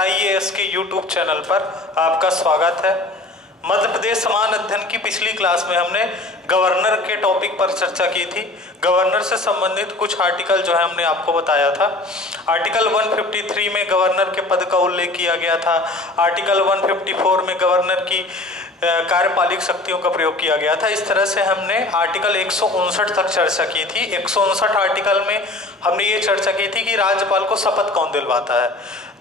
IAS के YouTube channel पर आपका स्वागत है। मध्य प्रदेश समान अध्ययन की पिछली क्लास में हमने गवर्नर के टॉपिक पर चर्चा की थी। गवर्नर से संबंधित कुछ आर्टिकल जो है हमने आपको बताया था। आर्टिकल 153 में गवर्नर के पद का उल्लेख किया गया था। आर्टिकल 154 में गवर्नर की कार्यपालिक शक्तियों का प्रयोग किया गया था। इस तरह से हमने आर्टिकल 159 तक चर्चा की थी। 159 आर्टिकल में हमने ये चर्चा की थी कि राज्यपाल को शपथ कौन दिलवाता है।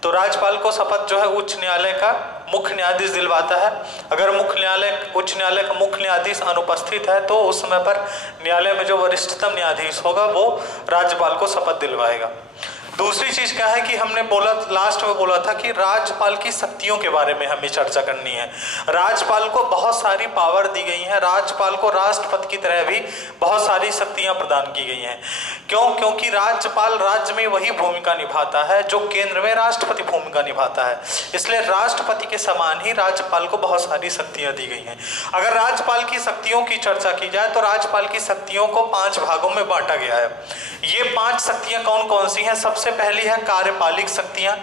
तो राज्यपाल को शपथ जो है उच्च न्यायालय का मुख्य न्यायाधीश दिलवाता है। अगर उच्च न्यायालय का मुख्य न्यायाधीश अनुपस्थित है तो उस समय पर न्यायालय में जो वरिष्ठतम न्यायाधीश होगा वो राज्यपाल को शपथ दिलवाएगा। दूसरी चीज क्या है कि हमने लास्ट में बोला था कि राज्यपाल की शक्तियों के बारे में हमें चर्चा करनी है। राज्यपाल को बहुत सारी पावर दी गई है। राज्यपाल को राष्ट्रपति की तरह भी बहुत सारी शक्तियां प्रदान की गई हैं। क्योंकि राज्यपाल राज्य में वही भूमिका निभाता है जो केंद्र में राष्ट्रपति भूमिका निभाता है। इसलिए राष्ट्रपति के समान ही राज्यपाल को बहुत सारी शक्तियां दी गई हैं। अगर राज्यपाल की शक्तियों की चर्चा की जाए तो राज्यपाल की शक्तियों को 5 भागों में बांटा गया है। ये 5 शक्तियां कौन कौन सी हैं? सबसे पहली है कार्यपालिक शक्तियां,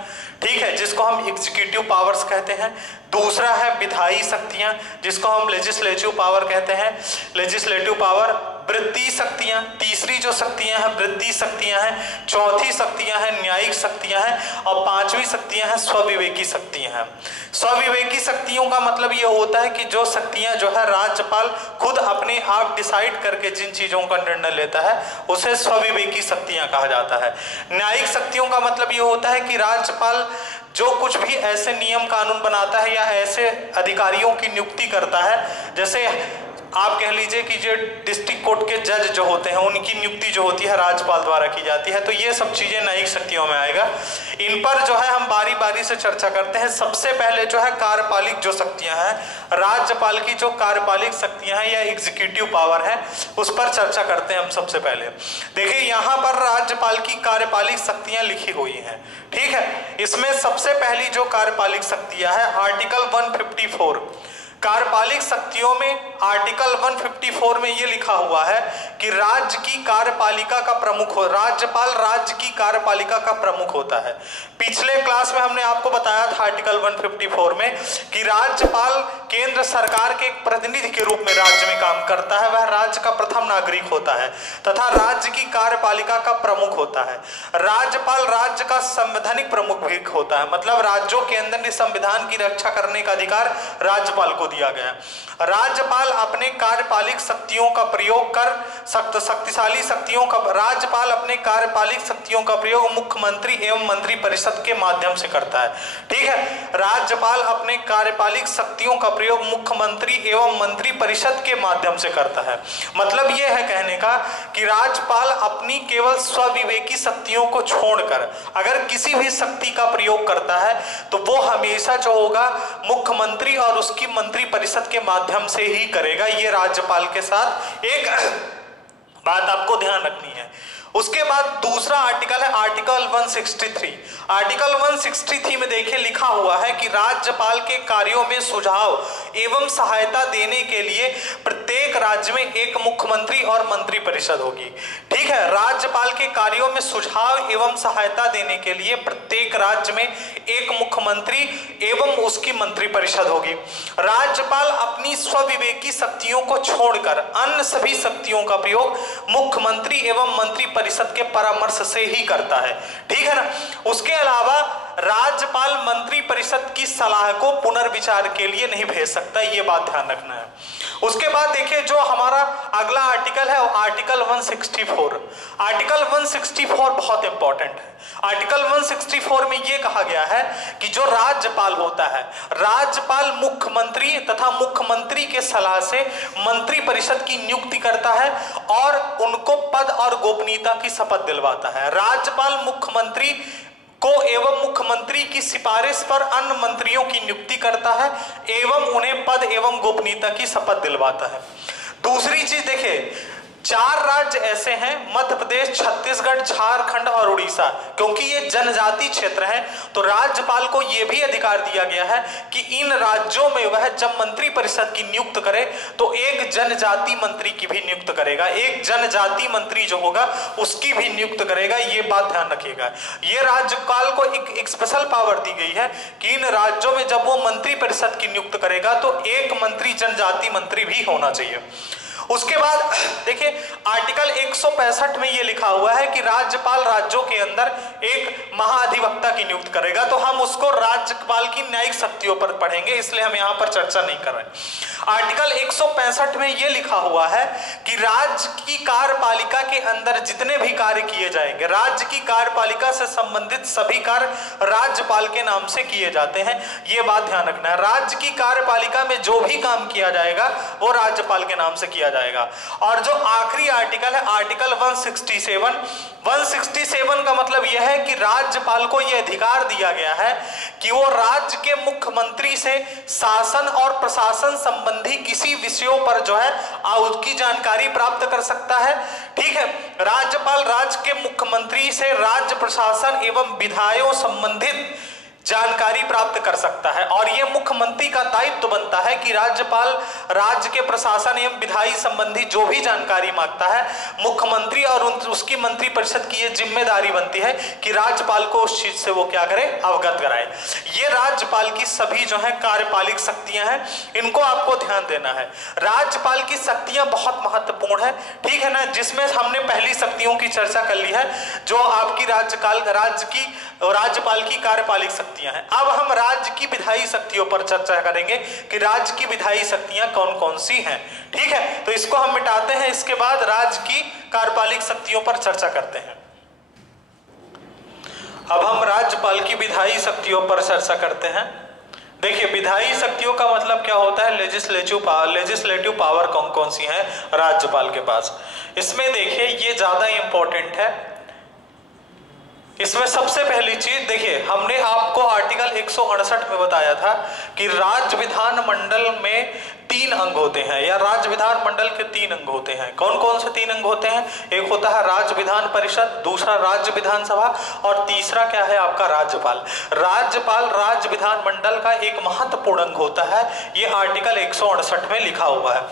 ठीक है, जिसको हम एग्जीक्यूटिव पावर्स कहते हैं। दूसरा है विधायी शक्तियां, जिसको हम लेजिस्लेटिव पावर कहते हैं, लेजिस्लेटिव पावर। वृत्तीय शक्तियां, तीसरी जो शक्तियां हैं वृत्तीय शक्तियां हैं। चौथी शक्तियां हैं न्यायिक शक्तियां हैं। और 5वीं शक्तियां हैं स्वविवेकी शक्तियां हैं। स्वविवेकी शक्तियों का मतलब ये होता है कि जो शक्तियां जो है राज्यपाल खुद अपने आप डिसाइड करके जिन चीजों का निर्णय लेता है उसे स्वविवेकी शक्तियां कहा जाता है। न्यायिक शक्तियों का मतलब ये होता है कि राज्यपाल जो कुछ भी ऐसे नियम कानून बनाता है या ऐसे अधिकारियों की नियुक्ति करता है, जैसे आप कह लीजिए कि जो डिस्ट्रिक्ट कोर्ट के जज जो होते हैं उनकी नियुक्ति जो होती है राज्यपाल द्वारा की जाती है। तो ये सब चीजें न्यायिक शक्तियों में आएगा। इन पर जो है हम बारी बारी से चर्चा करते हैं। सबसे पहले जो है कार्यपालिक जो शक्तियां हैं, राज्यपाल की जो कार्यपालिक शक्तियां हैं या एग्जीक्यूटिव पावर है उस पर चर्चा करते हैं हम। सबसे पहले देखिए यहाँ पर राज्यपाल की कार्यपालिक शक्तियां लिखी हुई हैं, ठीक है। इसमें सबसे पहली जो कार्यपालिक शक्तियां है आर्टिकल 154। कार्यपालिक शक्तियों में आर्टिकल 154 में ये लिखा हुआ है कि राज्य की कार्यपालिका का प्रमुख हो, राज्यपाल राज्य की कार्यपालिका का प्रमुख होता है। पिछले क्लास में हमने आपको बताया था आर्टिकल 154 में कि राज्यपाल केंद्र सरकार के एक प्रतिनिधि के रूप में राज्य में काम करता है। वह राज्य का प्रथम नागरिक होता है तथा राज्य की कार्यपालिका का प्रमुख होता है। राज्यपाल राज्य का संवैधानिक प्रमुख भी होता है, मतलब राज्यों के अंदर संविधान की रक्षा करने का अधिकार राज्यपाल को दिया गया है। राज्यपाल अपने कार्यपालिक शक्तियों का प्रयोग कर शक्तिशाली शक्तियों का राज्यपाल अपने कार्यपालिक शक्तियों का प्रयोग मुख्यमंत्री एवं मंत्री परिषद के माध्यम से करता है, ठीक है। राज्यपाल अपने कार्यपालिक शक्तियों का प्रयोग मुख्यमंत्री एवं मंत्री परिषद के माध्यम से करता है। मतलब यह है कहने का कि राज्यपाल अपनी केवल स्वविवेकी शक्तियों को छोड़कर अगर किसी भी शक्ति का प्रयोग करता है तो वो हमेशा जो होगा मुख्यमंत्री और उसकी मंत्री परिषद के माध्यम से ही करेगा। ये राज्यपाल के साथ एक बात आपको ध्यान रखनी है। उसके बाद दूसरा आर्टिकल है आर्टिकल 163। आर्टिकल 163 में देखिए लिखा हुआ है कि राज्यपाल के कार्यों में सुझाव एवं सहायता देने के लिए प्रत्येक राज्य में एक मुख्यमंत्री और मंत्री परिषद होगी, ठीक है। राज्यपाल के कार्यों में सुझाव एवं सहायता देने के लिए प्रत्येक राज्य में एक मुख्यमंत्री एवं उसकी मंत्री परिषद होगी। राज्यपाल अपनी स्वविवेकी शक्तियों को छोड़कर अन्य सभी शक्तियों का प्रयोग मुख्यमंत्री एवं मंत्री परिषद के परामर्श से ही करता है, ठीक है ना। उसके अलावा राज्यपाल मंत्री परिषद की सलाह को पुनर्विचार के लिए नहीं भेज सकता, ये बात ध्यान रखना है। उसके बाद देखिए जो हमारा अगला आर्टिकल है आर्टिकल 164। आर्टिकल 164 बहुत इंपॉर्टेंट है। आर्टिकल 164 में यह कहा गया है कि जो राज्यपाल होता है, राज्यपाल मुख्यमंत्री तथा मुख्यमंत्री के सलाह से मंत्री परिषद की नियुक्ति करता है और उनको पद और गोपनीयता की शपथ दिलवाता है। राज्यपाल मुख्यमंत्री को एवं मुख्यमंत्री की सिफारिश पर अन्य मंत्रियों की नियुक्ति करता है एवं उन्हें पद एवं गोपनीयता की शपथ दिलवाता है। दूसरी चीज देखिए, 4 राज्य ऐसे हैं, मध्य प्रदेश, छत्तीसगढ़, झारखंड और उड़ीसा। क्योंकि ये जनजाति क्षेत्र है तो राज्यपाल को यह भी अधिकार दिया गया है कि इन राज्यों में वह जब मंत्री परिषद की नियुक्त करे तो एक जनजाति मंत्री की भी नियुक्त करेगा, एक जनजाति मंत्री जो होगा उसकी भी नियुक्त करेगा। ये बात ध्यान रखिएगा। ये राज्यपाल को एक स्पेशल पावर दी गई है कि इन राज्यों में जब वो मंत्री परिषद की नियुक्त करेगा तो एक मंत्री जनजाति मंत्री भी होना चाहिए। उसके बाद देखिए आर्टिकल 165 में ये लिखा हुआ है कि राज्यपाल राज्यों के अंदर एक महाधिवक्ता की नियुक्त करेगा। तो हम उसको राज्यपाल की न्यायिक शक्तियों पर पढ़ेंगे, इसलिए हम यहां पर चर्चा नहीं कर रहे। आर्टिकल 165 में ये लिखा हुआ है कि राज्य की कार्यपालिका के अंदर जितने भी कार्य किए जाएंगे, राज्य की कार्यपालिका से संबंधित सभी कार्य राज्यपाल के नाम से किए जाते हैं। ये बात ध्यान रखना है। राज्य की कार्यपालिका में जो भी काम किया जाएगा वो राज्यपाल के नाम से किया जाएगा। और जो आखिरी आर्टिकल है आर्टिकल 167 का मतलब यह है कि राज्यपाल को यह अधिकार दिया गया है कि वो राज्य के मुख्यमंत्री से शासन और प्रशासन संबंधी किसी विषयों पर जो है उसकी जानकारी प्राप्त कर सकता है। ठीक है, राज्यपाल राज्य के मुख्यमंत्री से राज्य प्रशासन एवं विधायकों संबंधित जानकारी प्राप्त कर सकता है। और यह मुख्यमंत्री का दायित्व बनता है कि राज्यपाल राज्य के प्रशासन एवं विधायी संबंधी जो भी जानकारी मांगता है, मुख्यमंत्री और उसकी मंत्री परिषद की यह जिम्मेदारी बनती है कि राज्यपाल को उस चीज से वो क्या करे, अवगत कराए। ये राज्यपाल की सभी जो है कार्यपालिक शक्तियां हैं, इनको आपको ध्यान देना है। राज्यपाल की शक्तियां बहुत महत्वपूर्ण है, ठीक है ना, जिसमें हमने पहली शक्तियों की चर्चा कर ली है जो आपकी राज्यपाल की कार्यपालिक शक्तियां हैं। अब हम राज्य की विधायी शक्तियों पर चर्चा करेंगे कि राज्य की विधायी शक्तियां कौन कौन सी हैं। ठीक है, तो इसको हम मिटाते हैं, इसके बाद राज्य की कार्यपालिक शक्तियों पर चर्चा करते हैं। अब हम राज्यपाल की विधायी शक्तियों पर चर्चा करते हैं। देखिए विधायी शक्तियों का मतलब क्या होता है, लेजिस्लेटिव पावर कौन कौन सी है राज्यपाल के पास। इसमें देखिए ये ज्यादा इंपॉर्टेंट है। इसमें सबसे पहली चीज देखिए, हमने आपको आर्टिकल 168 में बताया था कि राज्य विधान मंडल में 3 अंग होते हैं, या राज्य विधान मंडल के 3 अंग होते हैं। कौन कौन से 3 अंग होते हैं? एक होता है राज्य विधान परिषद, दूसरा राज्य विधानसभा और तीसरा क्या है आपका राज्यपाल। राज्यपाल राज्य विधान मंडल का एक महत्वपूर्ण अंग होता है, ये आर्टिकल 168 में लिखा हुआ है।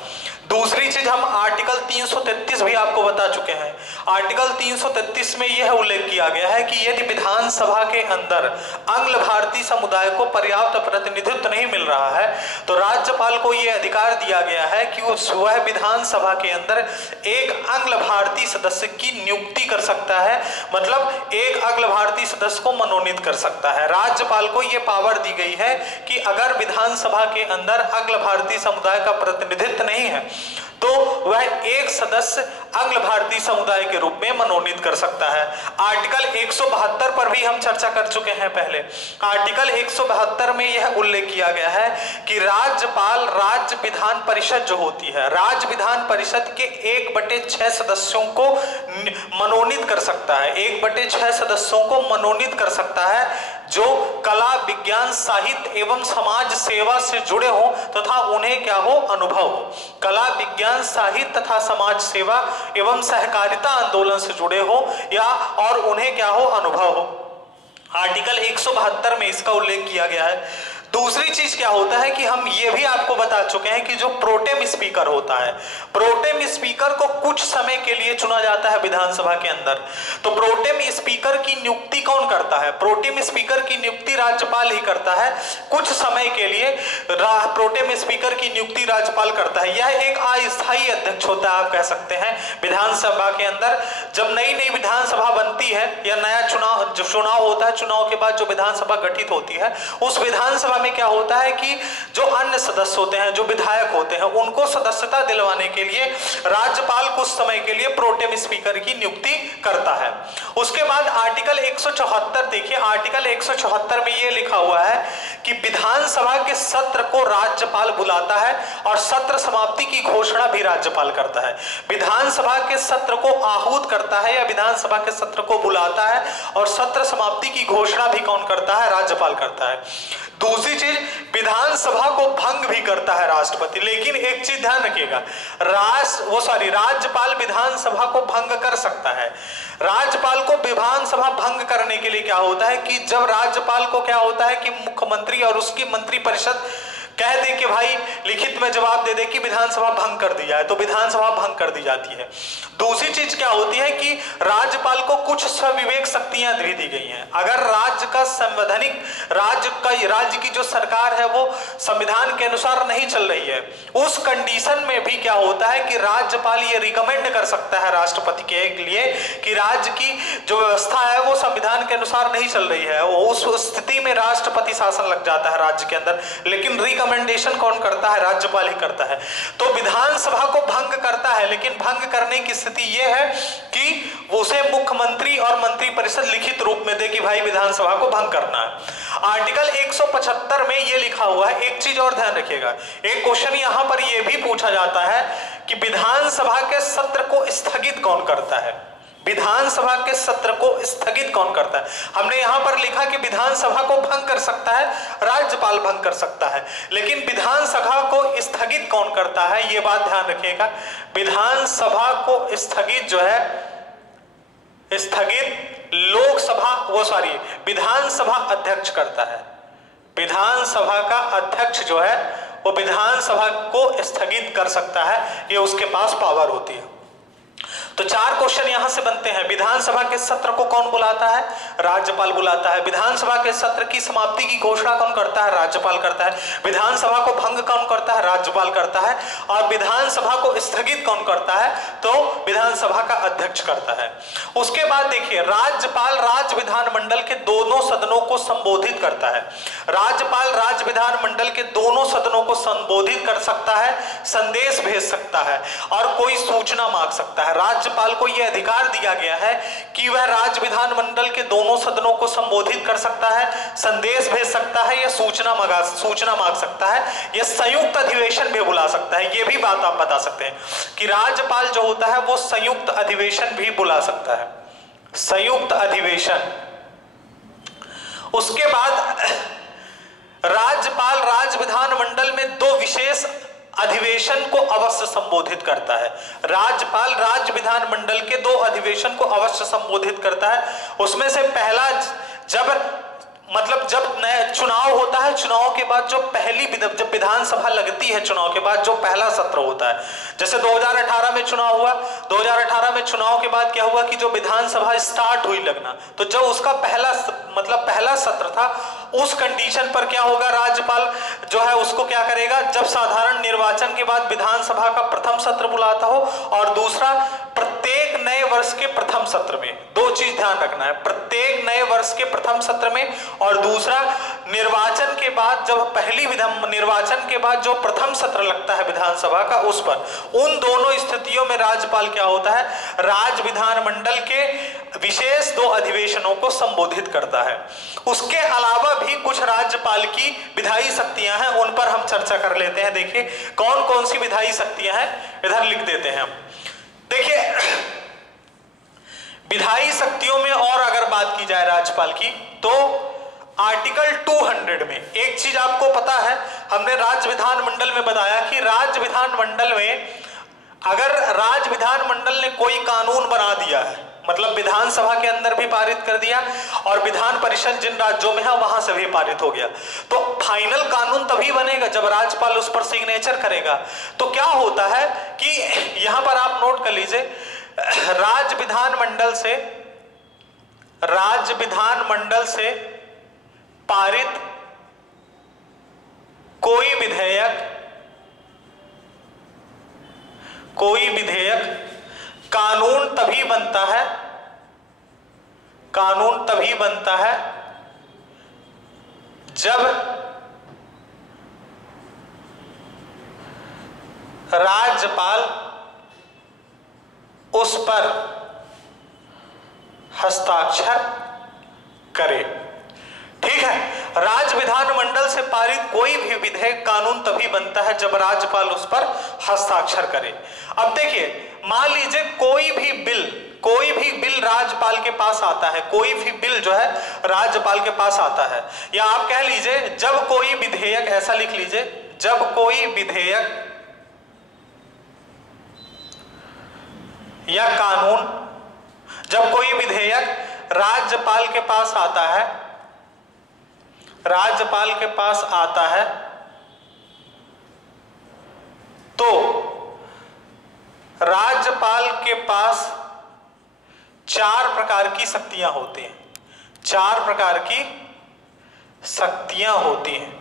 दूसरी चीज हम आर्टिकल 333 भी आपको बता चुके हैं। आर्टिकल 333 में यह उल्लेख किया गया है कि यदि विधानसभा के अंदर आंग्ल भारतीय समुदाय को पर्याप्त प्रतिनिधित्व नहीं मिल रहा है तो राज्यपाल को यह अधिकार दिया गया है कि वह विधानसभा के अंदर एक आंग्ल भारतीय सदस्य की नियुक्ति कर सकता है, मतलब एक आंग्ल भारतीय सदस्य को मनोनीत कर सकता है। राज्यपाल को यह पावर दी गई है कि अगर विधानसभा के अंदर आंग्ल भारतीय समुदाय का प्रतिनिधित्व नहीं है तो वह एक सदस्य आंग्ल भारतीय समुदाय के रूप में मनोनीत कर सकता है। आर्टिकल 172 पर भी हम चर्चा कर चुके हैं पहले। आर्टिकल 172 में यह उल्लेख किया गया है कि राज्यपाल राज्य विधान परिषद जो होती है, राज्य विधान परिषद के 1/6 सदस्यों को मनोनीत कर सकता है, 1/6 सदस्यों को मनोनीत कर सकता है जो कला, विज्ञान, साहित्य एवं समाज सेवा से जुड़े हो तथा उन्हें क्या हो, अनुभव हो। कला, विज्ञान, साहित्य तथा समाज सेवा एवं सहकारिता आंदोलन से जुड़े हो या और उन्हें क्या हो, अनुभव हो। आर्टिकल 172 में इसका उल्लेख किया गया है। दूसरी चीज क्या होता है कि हम ये भी आपको बता चुके हैं कि जो प्रोटेम स्पीकर होता है, प्रोटेम स्पीकर को कुछ समय के लिए चुना जाता है विधानसभा के अंदर। तो प्रोटेम स्पीकर की नियुक्ति कौन करता है? प्रोटेम स्पीकर की नियुक्ति राज्यपाल ही करता है। कुछ समय के लिए प्रोटेम स्पीकर की नियुक्ति राज्यपाल करता है। यह एक अस्थायी अध्यक्ष होता है, आप कह सकते हैं विधानसभा के अंदर। जब नई नई विधानसभा बनती है या नया चुनाव होता है, चुनाव के बाद जो विधानसभा गठित होती है उस विधानसभा में क्या होता है कि जो अन्य सदस्य होते हैं, जो विधायक होते हैं, उनको सदस्यता दिलवाने के लिए राज्यपाल कुछ समय के लिए प्रोटेम स्पीकर की नियुक्ति करता है। उसके बाद आर्टिकल 174 देखिए, आर्टिकल 174 में यह लिखा हुआ है कि विधानसभा के सत्र को राज्यपाल बुलाता है और सत्र समाप्ति की घोषणा भी राज्यपाल करता है। विधानसभा के सत्र को आहूत करता है या विधानसभा के सत्र को बुलाता है और सत्र समाप्ति की घोषणा भी कौन करता है? राज्यपाल करता है। दूसरी चीज, विधानसभा को भंग भी करता है राष्ट्रपति। लेकिन एक चीज ध्यान रखिएगा, राज्यपाल विधानसभा को भंग कर सकता है। राज्यपाल को विधानसभा भंग करने के लिए क्या होता है कि जब राज्यपाल को क्या होता है कि मुख्यमंत्री और उसकी मंत्रिपरिषद कह दे कि भाई लिखित में जवाब दे दे कि विधानसभा भंग कर दी जाए, तो विधानसभा भंग कर दी जाती है। दूसरी चीज क्या होती है कि राज्यपाल को कुछ स्वविवेक शक्तियां भी दी गई हैं। अगर राज्य का संवैधानिक राज्य की जो सरकार है वो संविधान के अनुसार नहीं चल रही है, उस कंडीशन में भी क्या होता है कि राज्यपाल ये रिकमेंड कर सकता है राष्ट्रपति के लिए कि राज्य की जो व्यवस्था है वो संविधान के अनुसार नहीं चल रही है। उस स्थिति में राष्ट्रपति शासन लग जाता है राज्य के अंदर, लेकिन रिकमेंडेशन कौन करता है? राज्यपाल ही करता है। तो विधानसभा को भंग करता है, लेकिन भंग करने की स्थिति यह है कि उसे मुख्यमंत्री और मंत्रिपरिषद लिखित रूप में दे कि भाई विधानसभा को भंग करना है। आर्टिकल 175 में यह लिखा हुआ है। एक चीज और ध्यान रखिएगा, एक क्वेश्चन यहां पर यह भी पूछा जाता है कि विधानसभा के सत्र को स्थगित कौन करता है? विधानसभा के सत्र को स्थगित कौन करता है? हमने यहां पर लिखा कि विधानसभा को भंग कर सकता है, राज्यपाल भंग कर सकता है, लेकिन विधानसभा को स्थगित कौन करता है? यह बात ध्यान रखिएगा। विधानसभा को स्थगित जो है, स्थगित विधानसभा अध्यक्ष करता है। विधानसभा का अध्यक्ष जो है वो विधानसभा को स्थगित कर सकता है, ये उसके पास पावर होती है। तो चार क्वेश्चन यहां से बनते हैं। विधानसभा के सत्र को कौन बुलाता है? राज्यपाल बुलाता है। विधानसभा के सत्र की समाप्ति की घोषणा कौन करता है? राज्यपाल करता है। विधानसभा को भंग कौन करता है? राज्यपाल करता है। और विधानसभा को स्थगित कौन करता है? तो विधानसभा का अध्यक्ष करता है। उसके बाद देखिए, राज्यपाल राज्य विधानमंडल के दोनों सदनों को संबोधित करता है। राज्यपाल राज्य विधानमंडल के दोनों सदनों को संबोधित कर सकता है, संदेश भेज सकता है और कोई सूचना मांग सकता है। राज्यपाल को यह अधिकार दिया गया है कि वह राज्य विधानमंडल के दोनों सदनों को संबोधित कर सकता है, संदेश भेज सकता है या सूचना मांग सकता है, या संयुक्त अधिवेशन भी बुला सकता है। यह भी बात आप बता सकते हैं कि राज्यपाल जो होता है वो संयुक्त अधिवेशन भी बुला सकता है, संयुक्त अधिवेशन। उसके बाद राज्यपाल राज्य विधानमंडल में दो विशेष अधिवेशन को अवश्य संबोधित करता है। राज्यपाल राज्य विधानमंडल के दो अधिवेशन को अवश्य संबोधित करता है। उसमें से पहला जब नया चुनाव होता है, चुनाव के बाद जब विधानसभा लगती है, चुनाव के बाद जो पहला सत्र होता है, जैसे 2018 में चुनाव हुआ, 2018 में चुनाव के बाद क्या हुआ कि जो विधानसभा स्टार्ट हुई लगना, तो जब उसका पहला सत्र था, उस कंडीशन पर क्या होगा, राज्यपाल जो है उसको क्या करेगा, जब साधारण निर्वाचन के बाद विधानसभा का प्रथम सत्र बुलाता हो, और दूसरा प्रत्येक नए वर्ष के प्रथम सत्र में, दो चीज ध्यान रखना है, प्रत्येक नए वर्ष के प्रथम सत्र में, और दूसरा निर्वाचन के बाद जब निर्वाचन के बाद जो प्रथम सत्र लगता है विधानसभा का, उस पर, उन दोनों स्थितियों में राज्यपाल क्या होता है, राज्य विधानमंडल के विशेष दो अधिवेशनों को संबोधित करता है। उसके अलावा भी कुछ राज्यपाल की विधायी शक्तियां हैं, उन पर हम चर्चा कर लेते हैं। देखिए कौन कौन सी विधायी शक्तियां हैं, इधर लिख देते हैं हम। देखिए विधायी शक्तियों में और अगर बात की जाए राज्यपाल की, तो आर्टिकल 200 में एक चीज आपको पता है, हमने राज्य विधानमंडल में बताया कि राज्य विधानमंडल में अगर राज्य विधानमंडल ने कोई कानून बना दिया है, मतलब विधानसभा के अंदर भी पारित कर दिया और विधान परिषद जिन राज्यों में है वहां से भी पारित हो गया, तो फाइनल कानून तभी बनेगा जब राज्यपाल उस पर सिग्नेचर करेगा। तो क्या होता है कि यहां पर आप नोट कर लीजिए, राज्य विधानमंडल से पारित कोई विधेयक कानून तभी बनता है जब राज्यपाल उस पर हस्ताक्षर करे। ठीक है, राज्य विधानमंडल से पारित कोई भी विधेयक कानून तभी बनता है जब राज्यपाल उस पर हस्ताक्षर करे। अब देखिए, मान लीजिए कोई भी कोई भी बिल राज्यपाल के पास आता है, कोई भी बिल जो है राज्यपाल के पास आता है, या आप कह लीजिए जब कोई विधेयक, ऐसा लिख लीजिए, जब कोई विधेयक या कानून, जब कोई विधेयक राज्यपाल के पास आता है, राज्यपाल के पास आता है, तो राज्यपाल के पास 4 प्रकार की शक्तियां होती हैं, 4 प्रकार की शक्तियां होती हैं।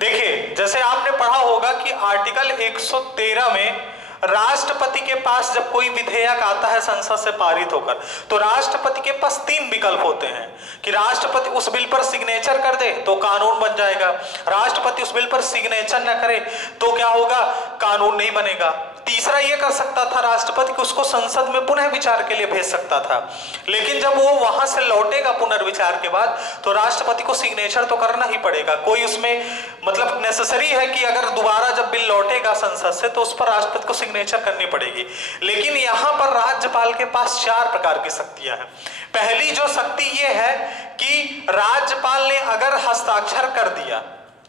देखिए, जैसे आपने पढ़ा होगा कि आर्टिकल 113 में राष्ट्रपति के पास जब कोई विधेयक आता है संसद से पारित होकर, तो राष्ट्रपति के पास 3 विकल्प होते हैं कि राष्ट्रपति उस बिल पर सिग्नेचर कर दे तो कानून बन जाएगा, राष्ट्रपति उस बिल पर सिग्नेचर न करे तो क्या होगा, कानून नहीं बनेगा। तीसरा ये कर सकता था राष्ट्रपति कि उसको संसद में पुनः विचार के लिए भेज सकता था, लेकिन जब वो वहां से लौटेगा पुनर्विचार के बाद तो राष्ट्रपति को सिग्नेचर तो करना ही पड़ेगा। कोई उसमें मतलब नेसेसरी है कि अगर दोबारा जब बिल लौटेगा संसद से तो उस पर राष्ट्रपति को सिग्नेचर करनी पड़ेगी। लेकिन यहां पर राज्यपाल के पास 4 प्रकार की शक्तियां हैं। पहली जो शक्ति ये है कि राज्यपाल ने अगर हस्ताक्षर कर दिया,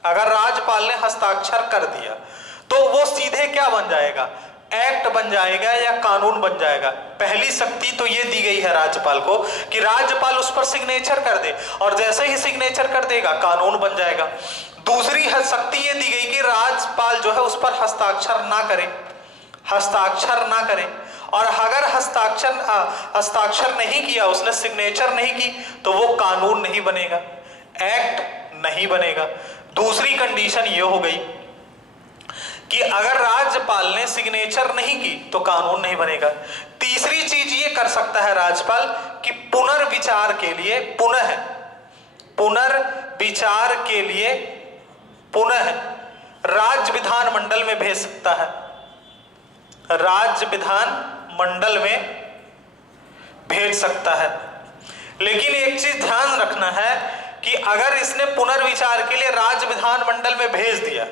अगर राज्यपाल ने हस्ताक्षर कर दिया तो वो सीधे क्या बन जाएगा, एक्ट बन जाएगा या कानून बन जाएगा। पहली शक्ति तो ये दी गई है राज्यपाल को कि राज्यपाल उस पर सिग्नेचर कर दे और जैसे ही सिग्नेचर कर देगा कानून बन जाएगा। दूसरी शक्ति ये दी गई कि राज्यपाल जो है उस पर हस्ताक्षर ना करे, हस्ताक्षर ना करे, और अगर हस्ताक्षर नहीं किया, उसने सिग्नेचर नहीं की तो वो कानून नहीं बनेगा, एक्ट नहीं बनेगा। दूसरी कंडीशन ये हो गई कि अगर राज्यपाल ने सिग्नेचर नहीं की तो कानून नहीं बनेगा। तीसरी चीज ये कर सकता है राज्यपाल कि पुनर्विचार के लिए पुनर्विचार के लिए पुनः राज्य विधानमंडल में भेज सकता है, राज्य विधानमंडल में भेज सकता है। लेकिन एक चीज ध्यान रखना है कि अगर इसने पुनर्विचार के लिए राज्य विधानमंडल में भेज दिया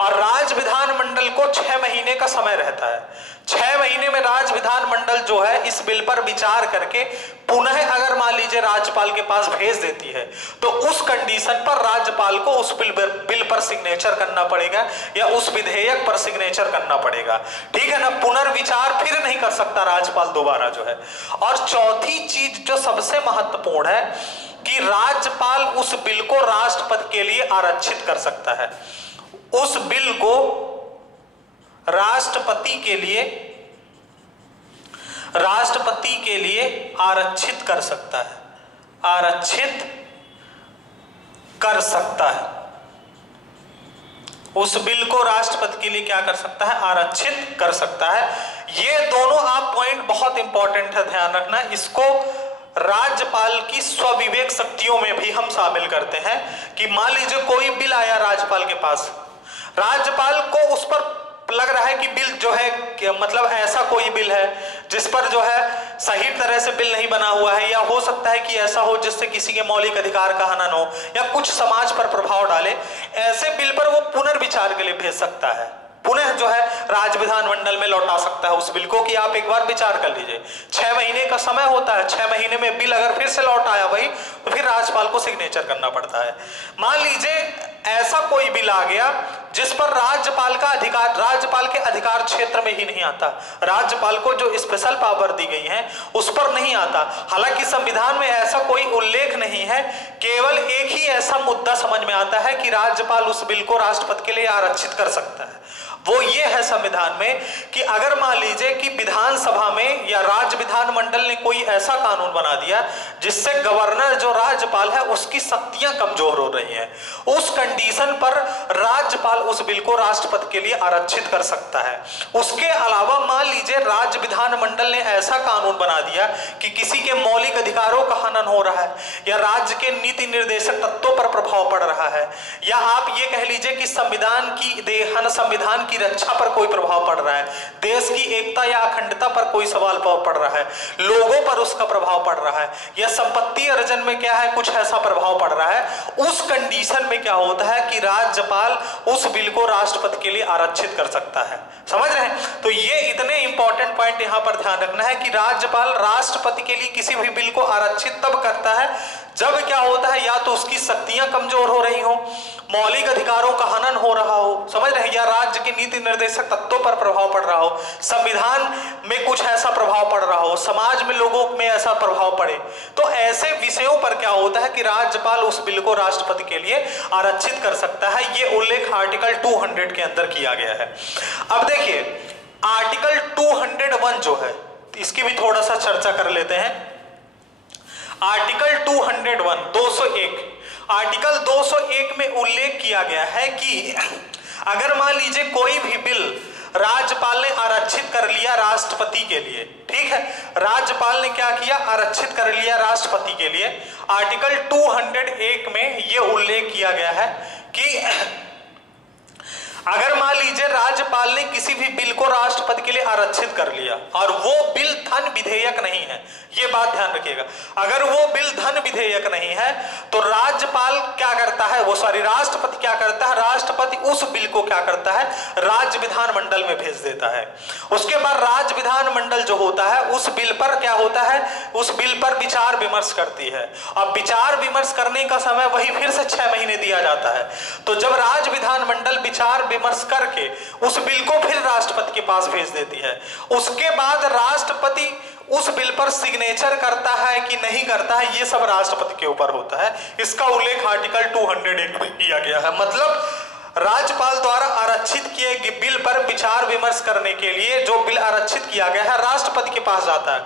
और राज्य विधानमंडल को 6 महीने का समय रहता है, 6 महीने में राज्य विधानमंडल जो है इस बिल पर विचार करके पुनः अगर मान लीजिए राज्यपाल के पास भेज देती है तो उस कंडीशन पर राज्यपाल को उस बिल पर सिग्नेचर करना पड़ेगा या उस विधेयक पर सिग्नेचर करना पड़ेगा, ठीक है ना। पुनर्विचार फिर नहीं कर सकता राज्यपाल दोबारा जो है। और चौथी चीज जो सबसे महत्वपूर्ण है कि राज्यपाल उस बिल को राष्ट्रपति के लिए आरक्षित कर सकता है, उस बिल को राष्ट्रपति के लिए आरक्षित कर सकता है, आरक्षित कर सकता है। उस बिल को राष्ट्रपति के लिए क्या कर सकता है, आरक्षित कर सकता है। ये दोनों आप पॉइंट बहुत इंपॉर्टेंट है, ध्यान रखना। इसको राज्यपाल की स्वविवेक शक्तियों में भी हम शामिल करते हैं कि मान लीजिए कोई बिल आया राज्यपाल के पास, राज्यपाल को उस पर लग रहा है कि बिल जो है मतलब ऐसा कोई बिल है जिस पर जो है सही तरह से बिल नहीं बना हुआ है, या हो सकता है कि ऐसा हो जिससे किसी के मौलिक अधिकार का हनन हो या कुछ समाज पर प्रभाव डाले, ऐसे बिल पर वो पुनर्विचार के लिए भेज सकता है, पुनः जो है राज्य विधानमंडल में लौटा सकता है उस बिल को कि आप एक बार विचार कर लीजिए। 6 महीने का समय होता है, 6 महीने में बिल अगर फिर से लौट आया भाई तो फिर राज्यपाल को सिग्नेचर करना पड़ता है। मान लीजिए ऐसा कोई बिल आ गया जिस पर राज्यपाल के अधिकार क्षेत्र में ही नहीं आता, राज्यपाल को जो स्पेशल पावर दी गई है उस पर नहीं आता। हालांकि संविधान में ऐसा कोई उल्लेख नहीं है, केवल एक ही ऐसा मुद्दा समझ में आता है कि राज्यपाल उस बिल को राष्ट्रपति के लिए आरक्षित कर सकता है। वो ये है संविधान में कि अगर मान लीजिए कि विधानसभा में या राज्य विधानमंडल ने कोई ऐसा कानून बना दिया जिससे गवर्नर जो राज्यपाल है उसकी शक्तियां कमजोर हो रही हैं, उस कंडीशन पर राज्यपाल उस बिल को राष्ट्रपति के लिए आरक्षित कर सकता है। उसके अलावा मान लीजिए राज्य विधानमंडल ने ऐसा कानून बना दिया कि किसी के मौलिक अधिकारों का हनन हो रहा है या राज्य के नीति निर्देशक तत्वों पर प्रभाव पड़ रहा है, या आप ये कह लीजिए कि संविधान की रक्षा पर कोई प्रभाव पड़ रहा है, देश की एकता या अखंडता पर कोई सवाल पड़ रहा है, लोगों पर उसका प्रभाव पड़ रहा है, या संपत्ति अर्जन में क्या है कुछ ऐसा प्रभाव पड़ रहा है, उस कंडीशन में क्या होता है कि राज्यपाल उस बिल को राष्ट्रपति के लिए आरक्षित कर सकता है। समझ रहे हैं? तो ये इतने इंपॉर्टेंट पॉइंट यहां पर ध्यान रखना है कि राज्यपाल राष्ट्रपति के लिए किसी भी बिल को आरक्षित तब करता है जब क्या होता है, या तो उसकी शक्तियां कमजोर हो रही हो, मौलिक अधिकारों का हनन हो रहा हो, समझ रहे हैं, या राज्य के नीति निर्देशक तत्वों पर प्रभाव पड़ रहा हो, संविधान में कुछ ऐसा प्रभाव पड़ रहा हो, समाज में लोगों में ऐसा प्रभाव पड़े। तो ऐसे विषयों पर क्या होता है कि राज्यपाल उस बिल को राष्ट्रपति के लिए आरक्षित कर सकता है। ये उल्लेख आर्टिकल 200 के अंदर किया गया है। अब देखिए आर्टिकल 201 जो है, इसकी भी थोड़ा सा चर्चा कर लेते हैं। आर्टिकल 201 201 आर्टिकल 201 में उल्लेख किया गया है कि अगर मान लीजिए कोई भी बिल राज्यपाल ने आरक्षित कर लिया राष्ट्रपति के लिए, ठीक है, राज्यपाल ने क्या किया, आरक्षित कर लिया राष्ट्रपति के लिए। आर्टिकल 201 में यह उल्लेख किया गया है कि अगर मान लीजिए राज्यपाल ने किसी भी बिल को राष्ट्रपति के लिए आरक्षित कर लिया और वो बिल धन विधेयक नहीं है, ये बात ध्यान रखिएगा, अगर वो बिल धन विधेयक नहीं है तो राज्यपाल क्या करता है, राष्ट्रपति क्या करता है, राष्ट्रपति उस बिल को क्या करता है, राज्य विधानमंडल में भेज देता है। उसके बाद राज्य विधानमंडल जो होता है उस बिल पर क्या होता है, उस बिल पर विचार विमर्श करती है। अब विचार विमर्श करने का समय वही फिर से 6 महीने दिया जाता है। तो जब राज्य विधानमंडल विचार विमर्श करके उस बिल को फिर राष्ट्रपति के पास भेज देती है, उसके बाद राष्ट्रपति उस बिल पर सिग्नेचर करता है कि नहीं करता है, ये सब राष्ट्रपति के ऊपर होता है। इसका उल्लेख आर्टिकल 201 में किया गया है। मतलब राज्यपाल द्वारा आरक्षित किए गए बिल पर विचार विमर्श करने के लिए जो बिल आरक्षित किया गया है राष्ट्रपति के पास जाता है।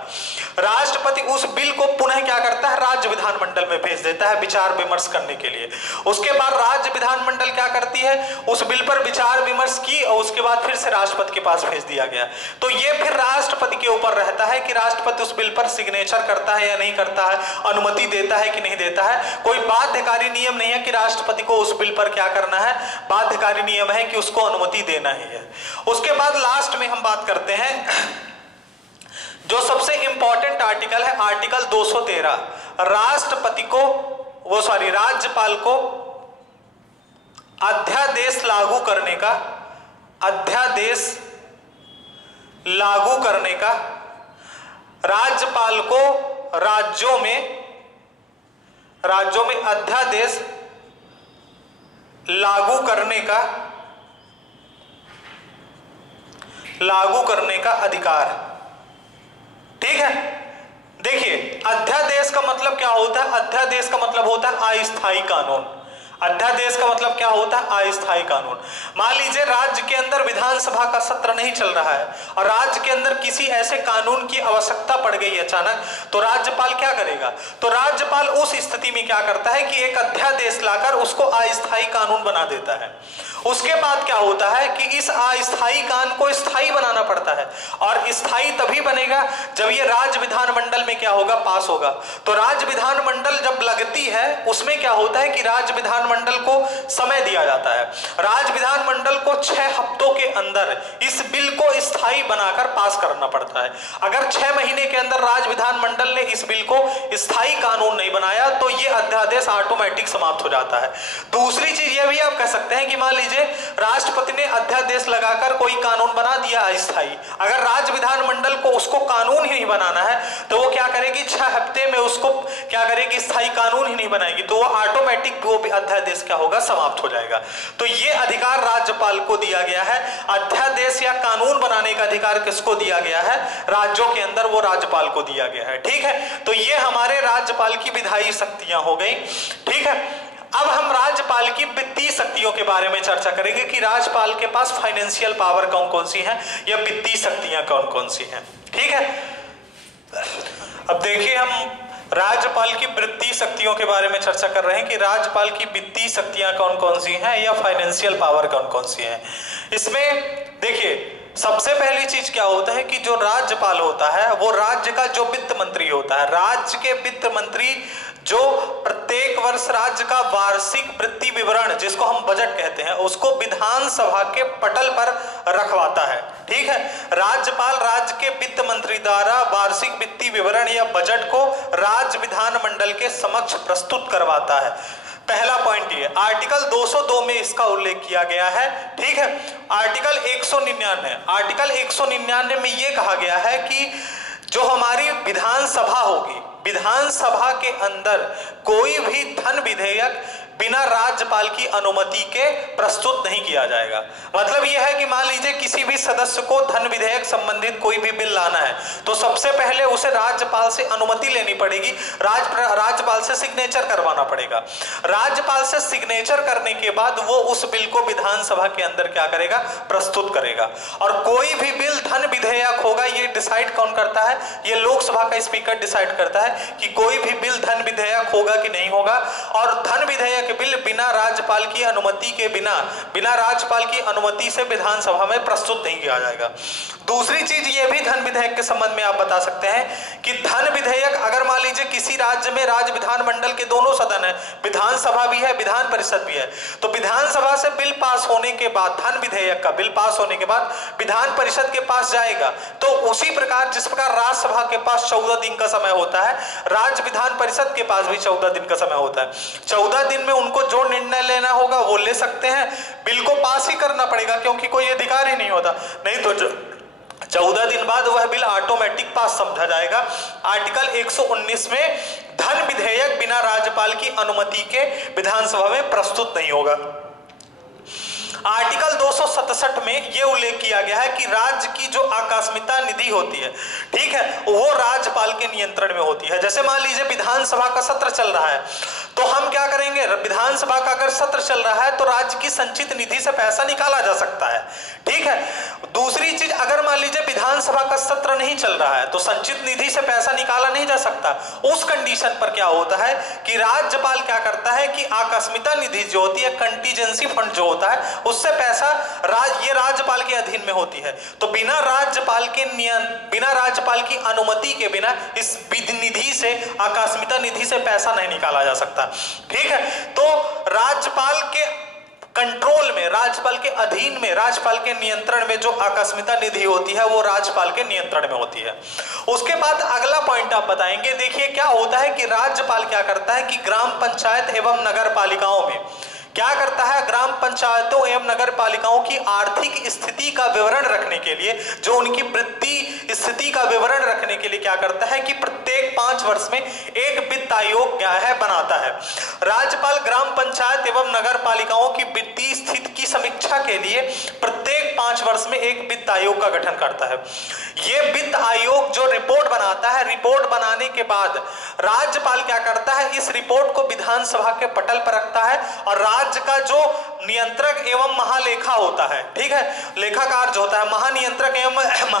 राष्ट्रपति उस बिल को पुनः क्या करता है, राज्य विधानमंडल में भेज देता है विचार विमर्श करने के लिए। उसके बाद राज्य विधानमंडल क्या करती है, उस बिल पर विचार विमर्श की और उसके बाद फिर से राष्ट्रपति के पास भेज दिया गया। तो ये फिर राष्ट्रपति के ऊपर रहता है कि राष्ट्रपति उस बिल पर सिग्नेचर करता है या नहीं करता है, अनुमति देता है कि नहीं देता है। कोई बाध्यकारी नियम नहीं है कि राष्ट्रपति को उस बिल पर क्या करना है, बाध्यकारी नियम है कि उसको अनुमति देना ही है। उसके बाद लास्ट में हम बात करते हैं जो सबसे इंपॉर्टेंट आर्टिकल है, आर्टिकल 213, राष्ट्रपति को राज्यपाल को अध्यादेश लागू करने का राज्यपाल को राज्यों में अध्यादेश लागू करने का अधिकार। ठीक है, देखिए अध्यादेश का मतलब क्या होता है, अध्यादेश का मतलब होता है अस्थायी कानून। अध्यादेश का मतलब क्या होता है, अस्थायी कानून। मान लीजिए राज्य के अंदर विधानसभा का सत्र नहीं चल रहा है और राज्य के अंदर किसी ऐसे कानून की आवश्यकता पड़ गई अचानक, तो राज्यपाल क्या करेगा, तो राज्यपाल उस स्थिति में क्या करता है कि एक अध्यादेश लाकर उसको अस्थायी कानून बना देता है। उसके बाद क्या होता है कि इस अस्थायी कानून को स्थायी बनाना पड़ता है और स्थायी तभी बनेगा जब ये राज्य विधानमंडल में क्या होगा, पास होगा। तो राज्य विधानमंडल जब लगती है उसमें क्या होता है कि राज्य विधानमंडल को समय दिया जाता है। राज्य विधानमंडल को 6 हफ्तों के अंदर इस बिल को स्थायी बनाकर पास करना पड़ता है। अगर 6 महीने के अंदर राज्य विधानमंडल ने इस बिल को स्थायी कानून नहीं बनाया तो ये अध्यादेश ऑटोमेटिक समाप्त हो जाता है। दूसरी चीज ये भी आप कह सकते हैं कि मान लीजिए राष्ट्रपति ने अध्यादेश लगाकर कोई कानून बना दिया अस्थायी, अगर राज्य विधानमंडल को उसको कानून ही नहीं बनाना है तो वो क्या करेगी, 6 हफ्ते में उसको क्या करेगी, स्थायी कानून ही नहीं बनाएगी, तो वो ऑटोमेटिक वो अध्यादेश क्या होगा, समाप्त हो जाएगा। तो ये अधिकार राज्यपाल को दिया गया है। अध्यादेश या कानून बनाने का अधिकार किसको दिया गया है, राज्यों के अंदर वो राज्यपाल को दिया गया है। ठीक है, तो ये हमारे राज्यपाल की विधायी शक्तियां हो गई। ठीक है, अब हम राज्यपाल की वित्तीय शक्तियों के बारे में चर्चा करेंगे कि राज्यपाल के पास फाइनेंशियल पावर कौन कौन सी है या वित्तीय शक्तियां कौन कौन सी हैं। ठीक है, अब देखिए हम राज्यपाल की वित्तीय शक्तियों के बारे में चर्चा कर रहे हैं कि राज्यपाल की वित्तीय शक्तियां कौन कौन सी हैं या फाइनेंशियल पावर कौन कौन सी हैं। इसमें देखिए सबसे पहली चीज क्या होता है कि जो राज्यपाल होता है वो राज्य का जो वित्त मंत्री होता है, राज्य के वित्त मंत्री जो प्रत्येक वर्ष राज्य का वार्षिक वित्तीय विवरण जिसको हम बजट कहते हैं उसको विधानसभा के पटल पर रखवाता है। ठीक है, राज्यपाल राज्य के वित्त मंत्री द्वारा वार्षिक वित्तीय विवरण या बजट को राज्य विधानमंडल के समक्ष प्रस्तुत करवाता है। पहला पॉइंट ये आर्टिकल 202 में इसका उल्लेख किया गया है। ठीक है, आर्टिकल 199 में ये कहा गया है कि जो हमारी विधानसभा होगी, विधानसभा के अंदर कोई भी धन विधेयक बिना राज्यपाल की अनुमति के प्रस्तुत नहीं किया जाएगा। मतलब यह है कि मान लीजिए किसी भी सदस्य को धन विधेयक संबंधित कोई भी बिल लाना है तो सबसे पहले उसे राज्यपाल से अनुमति लेनी पड़ेगी, राज्यपाल से सिग्नेचर करवाना पड़ेगा। राज्यपाल से सिग्नेचर करने के बाद वो उस बिल को विधानसभा के अंदर क्या करेगा, प्रस्तुत करेगा। और कोई भी बिल धन विधेयक होगा, ये डिसाइड कौन करता है, ये लोकसभा का स्पीकर डिसाइड करता है कि कोई भी बिल धन विधेयक होगा कि नहीं होगा। और धन विधेयक बिल बिना राज्यपाल की अनुमति के बिना राज्यपाल की अनुमति से विधानसभा में प्रस्तुत नहीं किया जाएगा। दूसरी चीज ये भी धन विधेयक के संबंध में आप बता सकते हैं कि धन विधेयक अगर मान लीजिए किसी राज्य में राज्य विधानमंडल के दोनों सदन है, विधानसभा भी है विधान परिषद भी है, तो विधानसभा से बिल पास होने के बाद, धन विधेयक का बिल पास होने के बाद विधान परिषद के पास जाएगा। तो उसी प्रकार जिस प्रकार राज्यसभा के पास 14 दिन का समय होता है, राज्य विधान परिषद के पास भी 14 दिन का समय होता है। 14 दिन में उनको जो निर्णय लेना होगा वो ले सकते हैं, बिल को पास ही करना पड़ेगा क्योंकि कोई अधिकार ही नहीं होता, नहीं तो 14 दिन बाद वह बिल ऑटोमेटिक पास समझा जाएगा। आर्टिकल 119 में धन विधेयक बिना राज्यपाल की अनुमति के विधानसभा में प्रस्तुत नहीं होगा। आर्टिकल 267 में यह उल्लेख किया गया है कि राज्य की जो आकस्मिकता निधि होती है, ठीक है, वो राज्यपाल के नियंत्रण में होती है। जैसे मान लीजिए विधानसभा का सत्र चल रहा है तो हम क्या करेंगे, विधानसभा का अगर सत्र चल रहा है तो राज्य की संचित निधि से पैसा निकाला जा सकता है। ठीक है, दूसरी चीज अगर मान लीजिए विधानसभा का सत्र नहीं चल रहा है तो संचित निधि से पैसा निकाला नहीं जा सकता। उस कंडीशन पर क्या होता है कि राज्यपाल क्या करता है कि आकस्मिकता निधि जो होती है, कंटीजेंसी फंड जो होता है, उससे पैसा ये राज्यपाल के अधीन में होती है। तो बिना राज्यपाल की अनुमति के बिना इस निधि से, आकस्मिकता निधि से पैसा नहीं निकाला जा सकता। ठीक है, तो राज्यपाल के कंट्रोल में, राज्यपाल के अधीन में, राज्यपाल के नियंत्रण में जो आकस्मिकता निधि होती है वो राज्यपाल के नियंत्रण में होती है। उसके बाद अगला पॉइंट आप बताएंगे। देखिए क्या होता है कि राज्यपाल क्या करता है कि ग्राम पंचायत एवं नगर पालिकाओं में क्या करता है, ग्राम पंचायतों एवं नगर पालिकाओं की आर्थिक स्थिति का विवरण रखने के लिए, जो उनकी वृद्धि स्थिति का विवरण रखने के लिए क्या करता है कि प्रत्येक 5 वर्ष में एक वित्त आयोग क्या है, बनाता है। राज्यपाल ग्राम पंचायत एवं नगर पालिकाओं की वित्तीय स्थिति की समीक्षा के लिए प्रत्येक 5 वर्ष में एक वित्त आयोग का गठन करता है। ये वित्त आयोग जो रिपोर्ट बनाता है, रिपोर्ट बनाने के बाद राज्यपाल क्या करता है, इस रिपोर्ट को विधानसभा के पटल पर रखता है और राज्य का जो नियंत्रक एवं महालेखा होता है, ठीक है, लेखाकार जो होता है, महानियंत्रक एवं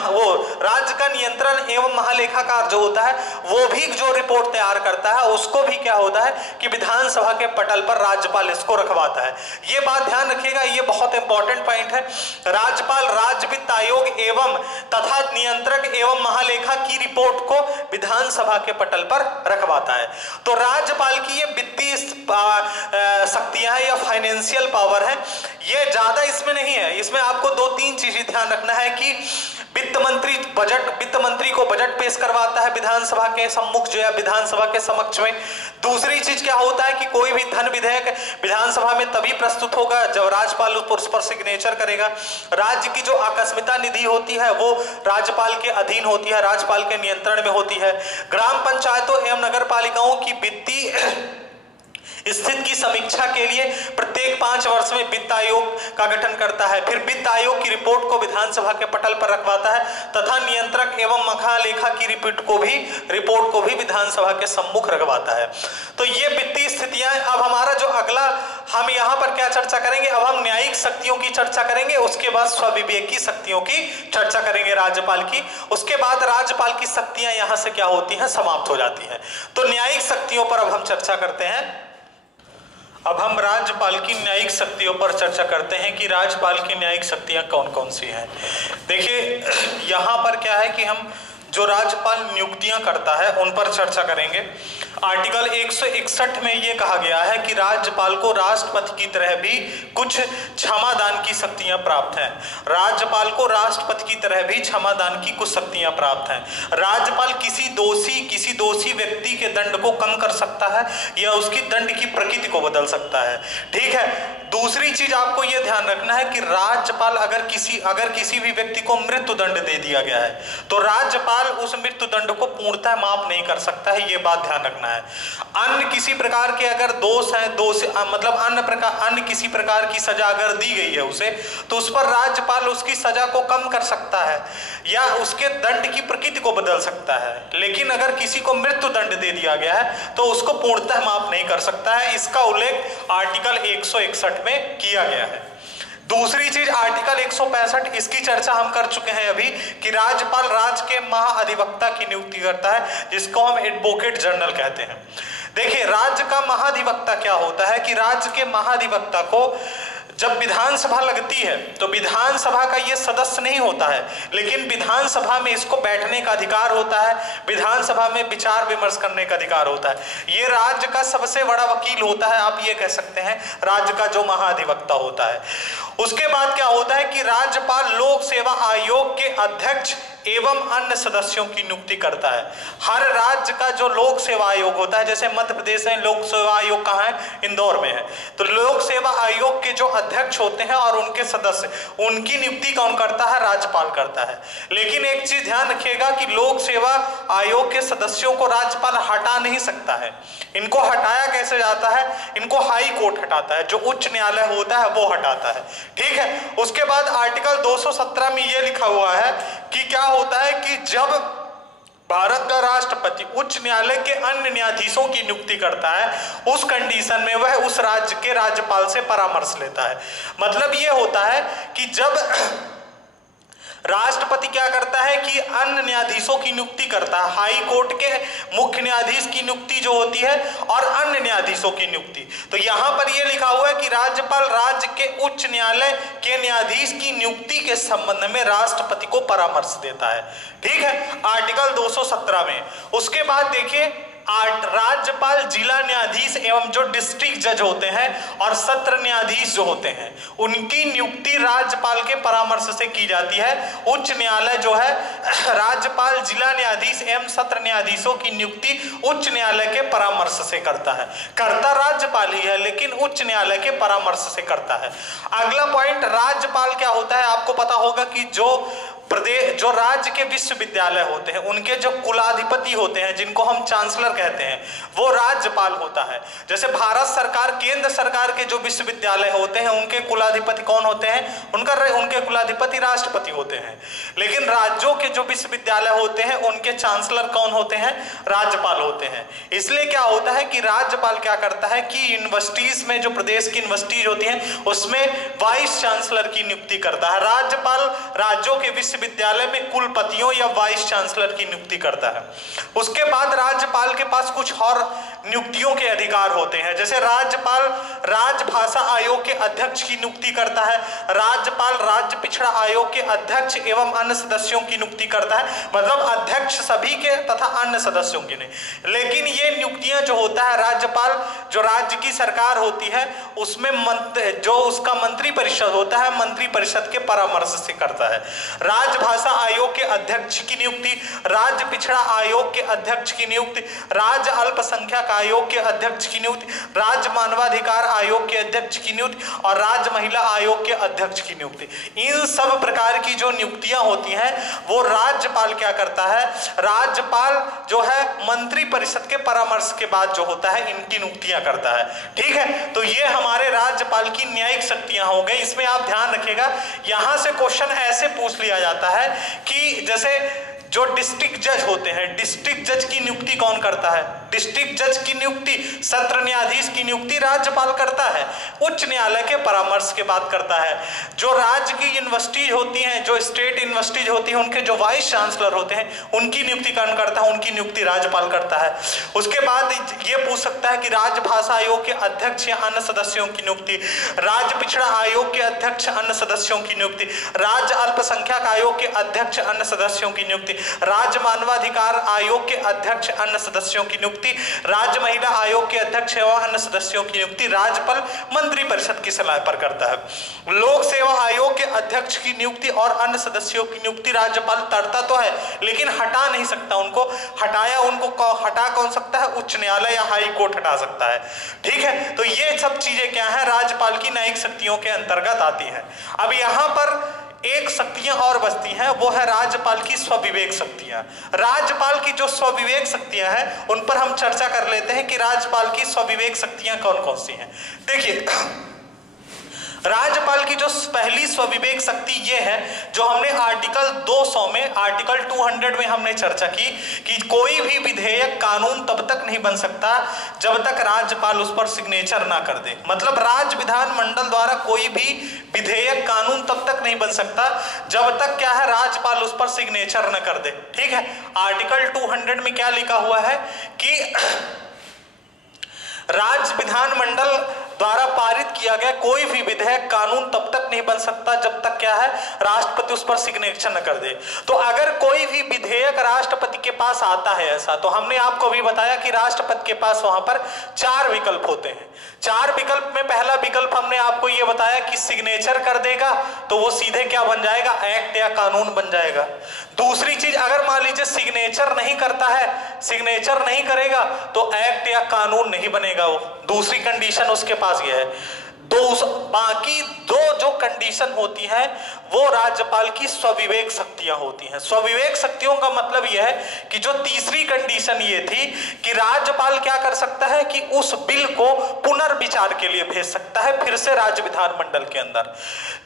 वो राज्य का नियंत्रण एवं महालेखाकार जो होता है, वो भी जो रिपोर्ट तैयार करता है उसको भी क्या होता है कि विधानसभा के पटल पर राज्यपाल इसको रखवाता है। ये बात ध्यान रखिएगा, ये बहुत इंपॉर्टेंट पॉइंट है। राज्यपाल राज्य वित्त आयोग एवं तथा नियंत्रक एवं महालेखा की रिपोर्ट को विधानसभा के पटल पर रखवाता है। तो राज्यपाल की ये वित्तीय शक्तियां है या फाइनेंशियल पावर है, ये ज्यादा इसमें नहीं है। इसमें आपको 2-3 चीजें ध्यान रखना है कि वित्त मंत्री को बजट पेश करवाता है विधानसभा के सम्मुख जो है, विधानसभा के समक्ष में। दूसरी चीज क्या होता है कि कोई भी धन विधेयक विधानसभा में तभी प्रस्तुत होगा जब राज्यपाल उस पर सिग्नेचर करेगा। राज्य की जो आकस्मिकता निधि होती है वो राज्यपाल के अधीन होती है, राज्यपाल के नियंत्रण में होती है। ग्राम पंचायतों एवं नगर पालिकाओं की वित्तीय स्थिति की समीक्षा के लिए प्रत्येक 5 वर्ष में वित्त आयोग का गठन करता है। फिर वित्त आयोग की रिपोर्ट को विधानसभा के पटल पर रखवाता है तथा नियंत्रक एवं महालेखा की रिपोर्ट को भी विधानसभा के सम्मुख रखवाता है। तो ये वित्तीय स्थितियां। अब हमारा जो अगला हम यहाँ पर क्या चर्चा करेंगे, अब हम न्यायिक शक्तियों की चर्चा करेंगे, उसके बाद स्वविवेकी शक्तियों की चर्चा करेंगे राज्यपाल की। उसके बाद राज्यपाल की शक्तियां यहाँ से क्या होती हैं, समाप्त हो जाती हैं। तो न्यायिक शक्तियों पर अब हम चर्चा करते हैं। अब हम राज्यपाल की न्यायिक शक्तियों पर चर्चा करते हैं कि राज्यपाल की न्यायिक शक्तियां कौन कौन सी हैं। देखिए यहाँ पर क्या है कि हम जो राज्यपाल नियुक्तियां करता है उन पर चर्चा करेंगे। आर्टिकल 161 में ये कहा गया है कि राज्यपाल को राष्ट्रपति की तरह भी कुछ क्षमादान की शक्तियां प्राप्त हैं। राज्यपाल को राष्ट्रपति की तरह भी क्षमादान की कुछ शक्तियां प्राप्त हैं। राज्यपाल किसी दोषी व्यक्ति के दंड को कम कर सकता है या उसकी दंड की प्रकृति को बदल सकता है। ठीक है। दूसरी चीज आपको यह ध्यान रखना है कि राज्यपाल अगर किसी भी व्यक्ति को मृत्यु दंड दे दिया गया है तो राज्यपाल उस मृत्यु दंड को पूर्णतः माफ नहीं कर सकता है, ये बात ध्यान रखना है। अन्य किसी प्रकार के अगर दोष है, मतलब अन्य किसी प्रकार की सजा अगर दी गई है उसे, तो उस पर राज्यपाल उसकी सजा को कम कर सकता है या उसके दंड की प्रकृति को बदल सकता है। लेकिन अगर किसी को मृत्यु दंड दे दिया गया है तो उसको पूर्णतः माफ नहीं कर सकता है। इसका उल्लेख आर्टिकल 161 में किया गया है। दूसरी चीज आर्टिकल 165, इसकी चर्चा हम कर चुके हैं अभी, कि राज्यपाल राज्य के महाधिवक्ता की नियुक्ति करता है, जिसको हम एडवोकेट जनरल कहते हैं। देखिए, राज्य का महाधिवक्ता क्या होता है कि राज्य के महाधिवक्ता को जब विधानसभा लगती है तो विधानसभा का ये सदस्य नहीं होता है, लेकिन विधानसभा में इसको बैठने का अधिकार होता है, विधानसभा में विचार विमर्श करने का अधिकार होता है। ये राज्य का सबसे बड़ा वकील होता है, आप ये कह सकते हैं, राज्य का जो महाधिवक्ता होता है। उसके बाद क्या होता है कि राज्यपाल लोक सेवा आयोग के अध्यक्ष एवं अन्य सदस्यों की नियुक्ति करता है। हर राज्य का जो लोक सेवा आयोग होता है, जैसे मध्य प्रदेश में लोक सेवा आयोग कहाँ है, इंदौर में है, तो लोक सेवा आयोग के जो अध्यक्ष होते हैं और उनके सदस्य, उनकी नियुक्ति कौन करता है, राज्यपाल करता है। लेकिन एक चीज ध्यान रखिएगा कि लोक सेवा आयोग के सदस्यों को राज्यपाल हटा नहीं सकता है। इनको हटाया कैसे जाता है, इनको हाई कोर्ट हटाता है, जो उच्च न्यायालय होता है वो हटाता है। ठीक है। उसके बाद आर्टिकल 217 में यह लिखा हुआ है कि क्या होता है कि जब भारत का राष्ट्रपति उच्च न्यायालय के अन्य न्यायाधीशों की नियुक्ति करता है, उस कंडीशन में वह उस राज्य के राज्यपाल से परामर्श लेता है। मतलब यह होता है कि जब राष्ट्रपति क्या करता है कि अन्य न्यायाधीशों की नियुक्ति करता है, हाई कोर्ट के मुख्य न्यायाधीश की नियुक्ति जो होती है और अन्य न्यायाधीशों की नियुक्ति, तो यहां पर यह लिखा हुआ है कि राज्यपाल राज्य के उच्च न्यायालय के न्यायाधीश की नियुक्ति के संबंध में राष्ट्रपति को परामर्श देता है। ठीक है, आर्टिकल 217 में। उसके बाद देखिए, राज्यपाल जिला न्यायाधीश एवं जो डिस्ट्रिक्ट जज होते हैं और सत्र न्यायाधीश जो होते हैं, उनकी नियुक्ति राज्यपाल के परामर्श से की जाती है। उच्च न्यायालय जो है, राज्यपाल जिला न्यायाधीश एवं सत्र न्यायाधीशों की नियुक्ति उच्च न्यायालय के परामर्श से करता है। करता राज्यपाल ही है, लेकिन उच्च न्यायालय के परामर्श से करता है। अगला पॉइंट, राज्यपाल क्या होता है, आपको पता होगा कि जो राज्य के विश्वविद्यालय होते हैं, उनके जो कुलाधिपति होते हैं, जिनको हम चांसलर कहते हैं, वो राज्यपाल होता है। जैसे भारत सरकार, केंद्र सरकार के जो विश्वविद्यालय होते हैं, उनके कुलाधिपति कौन होते हैं, उनके कुलाधिपति राष्ट्रपति होते हैं। लेकिन राज्यों के जो विश्वविद्यालय होते हैं, उनके चांसलर कौन होते हैं, राज्यपाल होते हैं। इसलिए क्या होता है कि राज्यपाल क्या करता है कि यूनिवर्सिटीज में, जो प्रदेश की यूनिवर्सिटीज होती हैं, उसमें वाइस चांसलर की नियुक्ति करता है। राज्यपाल राज्यों के विश्वविद्यालय में कुलपतियों या वाइस चांसलर की नियुक्ति करता है। उसके बाद राज्यपाल के पास कुछ और नियुक्तियों के अधिकार होते हैं। जैसे राज्यपाल राजभाषा आयोग के अध्यक्ष की नियुक्ति करता है, राज्यपाल राज्य पिछड़ा आयोग के अध्यक्ष एवं अन्य सदस्यों की नियुक्ति करता है, मतलब अध्यक्ष सभी के तथा अन्य सदस्यों के नहीं। लेकिन ये नियुक्तियां जो होता है, राज्यपाल जो राज्य की सरकार होती है उसमें जो उसका मंत्री परिषद होता है, मंत्री परिषद के परामर्श से करता है। राजभाषा आयोग के अध्यक्ष की नियुक्ति, राज्य पिछड़ा आयोग के अध्यक्ष की नियुक्ति, राज्य अल्पसंख्यक आयोग के अध्यक्ष की नियुक्ति, राज्य मानवाधिकार आयोग के अध्यक्ष की नियुक्ति और राज्य महिला आयोग के अध्यक्ष की नियुक्ति। इन सब प्रकार की जो नियुक्तियां होती हैं वो राज्यपाल क्या करता है, राज्यपाल जो है मंत्री परिषद के परामर्श के बाद जो होता है इनकी नियुक्तियां करता है। ठीक है, तो ये हमारे राज्यपाल की न्यायिक शक्तियां हो गई। इसमें आप ध्यान रखिएगा, यहां से क्वेश्चन ऐसे पूछ लिया जाता है कि जैसे जो डिस्ट्रिक्ट जज होते हैं, डिस्ट्रिक्ट जज की नियुक्ति कौन करता है, डिस्ट्रिक्ट जज की नियुक्ति, सत्र न्यायाधीश की नियुक्ति राज्यपाल करता है, उच्च न्यायालय के परामर्श के बाद करता है। जो राज्य की यूनिवर्सिटीज होती हैं, जो स्टेट यूनिवर्सिटीज होती हैं, उनके जो वाइस चांसलर होते हैं उनकी नियुक्ति कौन करता है? उनकी नियुक्ति राज्यपाल करता है। उसके बाद ये पूछ सकता है कि राजभाषा आयोग के अध्यक्ष या अन्य सदस्यों की नियुक्ति, राज्य पिछड़ा आयोग के अध्यक्ष अन्य सदस्यों की नियुक्ति, राज्य अल्पसंख्यक आयोग के अध्यक्ष अन्य सदस्यों की नियुक्ति, राज्य मानवाधिकार आयोग के अध्यक्ष अन्य सदस्यों की नियुक्ति, राज्य महिला आयोग के अध्यक्ष एवं अन्य सदस्यों की नियुक्ति राज्यपाल मंत्रिपरिषद की सलाह पर करता है। लोक सेवा आयोग के अध्यक्ष की नियुक्ति और अन्य सदस्यों की नियुक्ति राज्यपाल करता तो है लेकिन हटा नहीं सकता उनको। उनको हटा कौन सकता है? उच्च न्यायालय या हाई कोर्ट हटा सकता है। ठीक है, तो ये सब चीजें क्या है? राज्यपाल की न्यायिक शक्तियों के अंतर्गत आती हैं। अब यहां पर एक शक्तियां और बचती हैं, वो है राज्यपाल की स्वविवेक शक्तियां। राज्यपाल की जो स्वविवेक शक्तियां हैं उन पर हम चर्चा कर लेते हैं कि राज्यपाल की स्वविवेक शक्तियां कौन कौन सी हैं। देखिए, राज्यपाल की जो पहली स्वविवेक शक्ति ये है, जो हमने आर्टिकल 200 में, आर्टिकल 200 में हमने चर्चा की कि कोई भी विधेयक कानून तब तक नहीं बन सकता जब तक राज्यपाल उस पर सिग्नेचर ना कर दे। मतलब राज्य विधानमंडल द्वारा कोई भी विधेयक कानून तब तक नहीं बन सकता जब तक क्या है? राज्यपाल उस पर सिग्नेचर न कर दे। ठीक है, आर्टिकल 200 में क्या लिखा हुआ है कि राज्य विधानमंडल द्वारा पारित किया गया कोई भी विधेयक कानून तब तक नहीं बन सकता जब तक क्या है? राष्ट्रपति उस पर सिग्नेचर न कर दे। तो अगर कोई भी विधेयक राष्ट्रपति के पास आता है ऐसा, तो हमने आपको भी बताया कि राष्ट्रपति के पास वहां पर 4 विकल्प होते हैं। 4 विकल्प में पहला विकल्प हमने आपको ये बताया कि सिग्नेचर कर देगा तो वो सीधे क्या बन जाएगा? एक्ट या कानून बन जाएगा। दूसरी चीज, अगर मान लीजिए सिग्नेचर नहीं करता है, सिग्नेचर नहीं करेगा तो एक्ट या कानून नहीं बनेगा। वो दूसरी कंडीशन उसके पास ये है। बाकी दो जो कंडीशन होती है वो राज्यपाल की स्वविवेक शक्तियां होती हैं। स्वविवेक शक्तियों का मतलब यह है कि जो तीसरी कंडीशन ये थी कि राज्यपाल क्या कर सकता है कि उस बिल को पुनर्विचार के लिए भेज सकता है फिर से राज्य विधानमंडल के अंदर।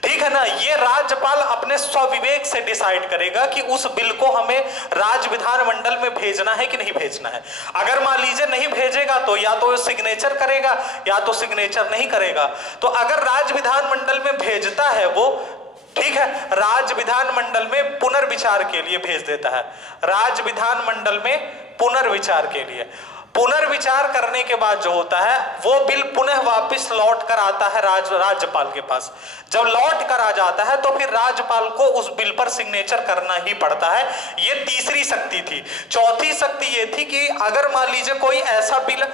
ठीक है ना, ये राज्यपाल अपने स्वविवेक से डिसाइड करेगा कि उस बिल को हमें राज्य विधानमंडल में भेजना है कि नहीं भेजना है। अगर मान लीजिए नहीं भेजेगा तो या तो सिग्नेचर करेगा या तो सिग्नेचर नहीं करेगा। तो अगर राज्य विधानमंडल में भेजता है वो, ठीक है, राज्य विधानमंडल में पुनर्विचार के लिए भेज देता है। राज्य विधानमंडल में पुनर्विचार के लिए, पुनर्विचार करने के बाद जो होता है वो बिल पुनः वापस लौट कर आता है राज्यपाल के पास। जब लौट कर आ जाता है तो फिर राज्यपाल को उस बिल पर सिग्नेचर करना ही पड़ता है। ये तीसरी शक्ति थी। चौथी शक्ति ये थी कि अगर मान लीजिए कोई ऐसा बिल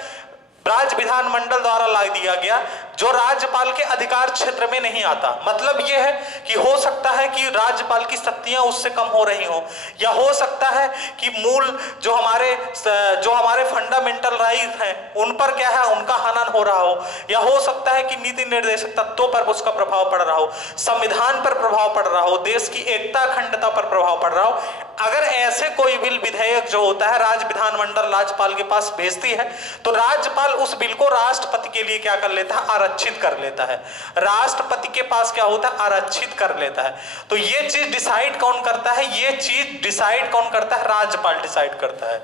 राज्य विधानमंडल द्वारा ला दिया गया जो राज्यपाल के अधिकार क्षेत्र में नहीं आता, मतलब यह है कि हो सकता है कि राज्यपाल की शक्तियां उससे कम हो रही हो, या हो सकता है कि मूल जो हमारे फंडामेंटल राइट हैं उन पर क्या है, उनका हनन हो रहा हो, या हो सकता है कि नीति निर्देशक तत्वों पर उसका प्रभाव पड़ रहा हो, संविधान पर प्रभाव पड़ रहा हो, देश की एकता अखंडता पर प्रभाव पड़ रहा हो। अगर ऐसे कोई बिल विधेयक जो होता है राज्य विधानमंडल राज्यपाल के पास भेजती है तो राज्यपाल उस बिल को राष्ट्रपति के लिए क्या कर लेता है? आरक्षित कर लेता है। राष्ट्रपति के पास क्या होता है? आरक्षित कर लेता है। तो ये चीज डिसाइड कौन करता है? ये चीज डिसाइड कौन करता है? राज्यपाल डिसाइड करता है।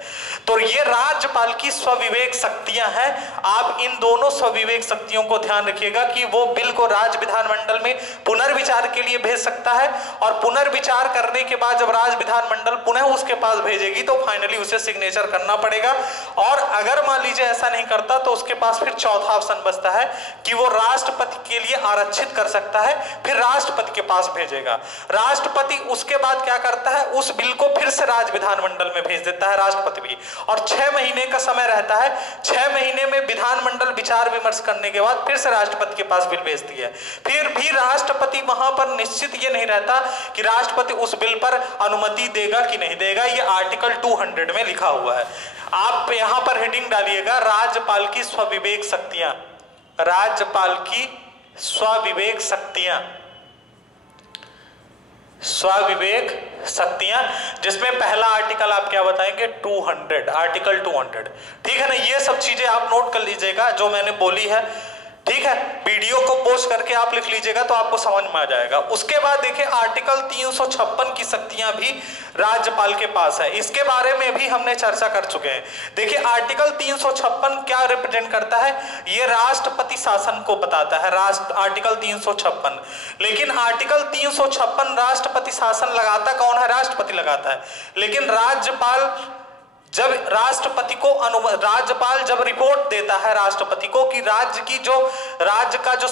तो ये राज्यपाल की स्वविवेक शक्तियां हैं। आप इन दोनों स्वविवेक शक्तियों को ध्यान रखिएगा कि वो बिल को राज्य विधानमंडल में पुनर्विचार के लिए भेज सकता है, और पुनर्विचार करने के बाद जब राज्य विधानमंडल पुनः उसके पास भेजेगी तो फाइनली उसे सिग्नेचर करना पड़ेगा। और अगर मान लीजिए ऐसा नहीं करता तो उसके पास फिर चौथा ऑप्शन बचता है कि वो राष्ट्रपति के लिए आरक्षित कर सकता है, फिर राष्ट्रपति के पास भेजेगा। राष्ट्रपति उसके बाद क्या करता है? उस बिल को फिर से राज्य विधानमंडल में भेज देता है राष्ट्रपति भी, और 6 महीने का समय रहता है। 6 महीने में विधानमंडल विचार विमर्श करने के बाद फिर से राष्ट्रपति के पास बिल भेजती है। फिर भी राष्ट्रपति वहां पर निश्चित ये नहीं रहता कि राष्ट्रपति उस बिल पर अनुमति देगा कि नहीं देगा। ये आर्टिकल 200 में लिखा हुआ है। आप यहां पर हेडिंग डालिएगा राज्यपाल की स्वविवेक शक्तियां। राज्यपाल की स्वविवेक शक्तियां, स्वविवेक शक्तियां, जिसमें पहला आर्टिकल आप क्या बताएंगे? 200, आर्टिकल 200। ठीक है ना, ये सब चीजें आप नोट कर लीजिएगा जो मैंने बोली है। ठीक ठीक है, वीडियो को पॉज करके आप लिख लीजिएगा तो आपको समझ में आ जाएगा। उसके बाद देखिए आर्टिकल 356 की शक्तियां भी राज्यपाल के पास है, इसके बारे में भी हमने चर्चा कर चुके हैं। देखिए आर्टिकल 356 क्या रिप्रेजेंट करता है, ये राष्ट्रपति शासन को बताता है, आर्टिकल 356। लेकिन आर्टिकल 356 राष्ट्रपति शासन लगाता कौन है, राष्ट्रपति लगाता है। लेकिन राज्यपाल जब राष्ट्रपति को राज्यपाल जब रिपोर्ट देता है राष्ट्रपति को कि राज्य का जो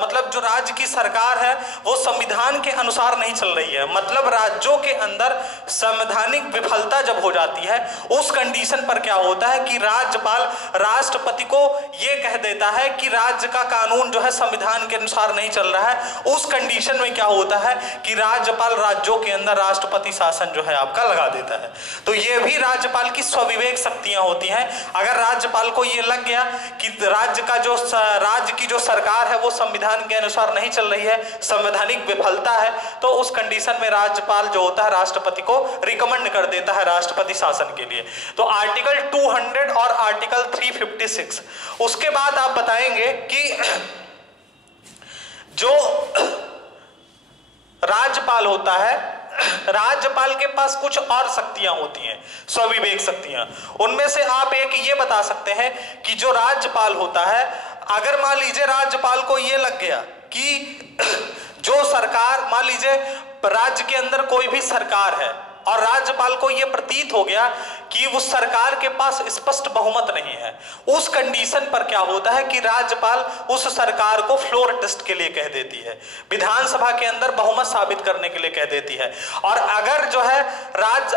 मतलब जो राज्य की सरकार है वो संविधान के अनुसार नहीं चल रही है, मतलब राज्यों के अंदर संवैधानिक विफलता जब हो जाती है, उस कंडीशन पर क्या होता है कि राज्यपाल राष्ट्रपति को ये कह देता है कि राज्य का कानून जो है संविधान के अनुसार नहीं चल रहा है। उस कंडीशन में क्या होता है कि राज्यपाल राज्यों के अंदर राष्ट्रपति शासन जो है आपका लगा देता है। तो ये भी राज्यपाल की स्वविवेक शक्तियां होती हैं। अगर राज्यपाल को ये लग गया कि राज्य की जो सरकार है वो संविधान के अनुसार नहीं चल रही है, संवैधानिक विफलता है, तो उस कंडीशन में राज्यपाल जो होता है राष्ट्रपति को रिकमेंड कर देता है राष्ट्रपति शासन के लिए। तो आर्टिकल 200 और आर्टिकल 356। उसके बाद आप बताएंगे कि जो राज्यपाल होता है, राज्यपाल के पास कुछ और शक्तियां होती हैं, स्वविवेक शक्तियां। उनमें से आप एक ये बता सकते हैं कि जो राज्यपाल होता है, अगर मान लीजिए राज्यपाल को ये लग गया कि जो सरकार, मान लीजिए राज्य के अंदर कोई भी सरकार है और राज्यपाल को यह प्रतीत हो गया कि उस सरकार के पास स्पष्ट बहुमत नहीं है, उस कंडीशन पर क्या होता है कि राज्यपाल उस सरकार को फ्लोर टेस्ट के लिए कह देती है, विधानसभा के अंदर बहुमत साबित करने के लिए कह देती है। और अगर जो है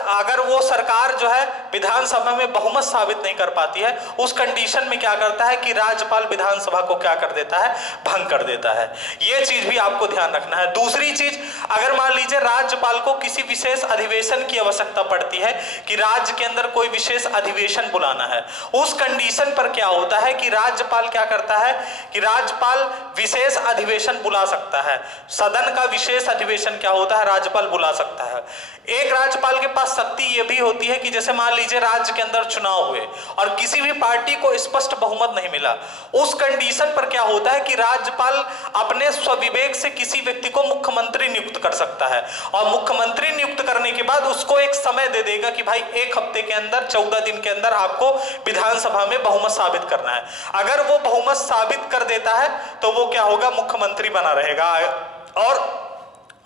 अगर वो सरकार जो है विधानसभा में बहुमत साबित नहीं कर पाती है, उस कंडीशन में क्या करता है कि राज्यपाल विधानसभा को क्या कर देता है, भंग कर देता है। यह चीज भी आपको ध्यान रखना है। दूसरी चीज, अगर मान लीजिए राज्यपाल को किसी विशेष अधिवेशन की आवश्यकता पड़ती है कि राज्य के अंदर कोई विशेष अधिवेशन बुलाना है, उस कंडीशन पर क्या होता है कि राज्यपाल क्या करता है कि राज्यपाल विशेष अधिवेशन बुला सकता है। सदन का विशेष अधिवेशन क्या होता है, राज्यपाल बुला सकता है। एक राज्यपाल के पास शक्ति यह भी होती है कि जैसे मान लीजिए राज्य के अंदर चुनाव हुए और किसी भी पार्टी को स्पष्ट बहुमत नहीं मिला, उस कंडीशन पर क्या होता है कि राज्यपाल अपने स्वविवेक से किसी व्यक्ति को मुख्यमंत्री नियुक्त कर सकता है और मुख्यमंत्री नियुक्त करने के बाद उसको एक समय दे देगा कि भाई 1 हफ्ते के अंदर, 14 दिन के अंदर आपको विधानसभा में बहुमत साबित करना है। अगर वो बहुमत साबित कर देता है तो वो क्या होगा, मुख्यमंत्री बना रहेगा। और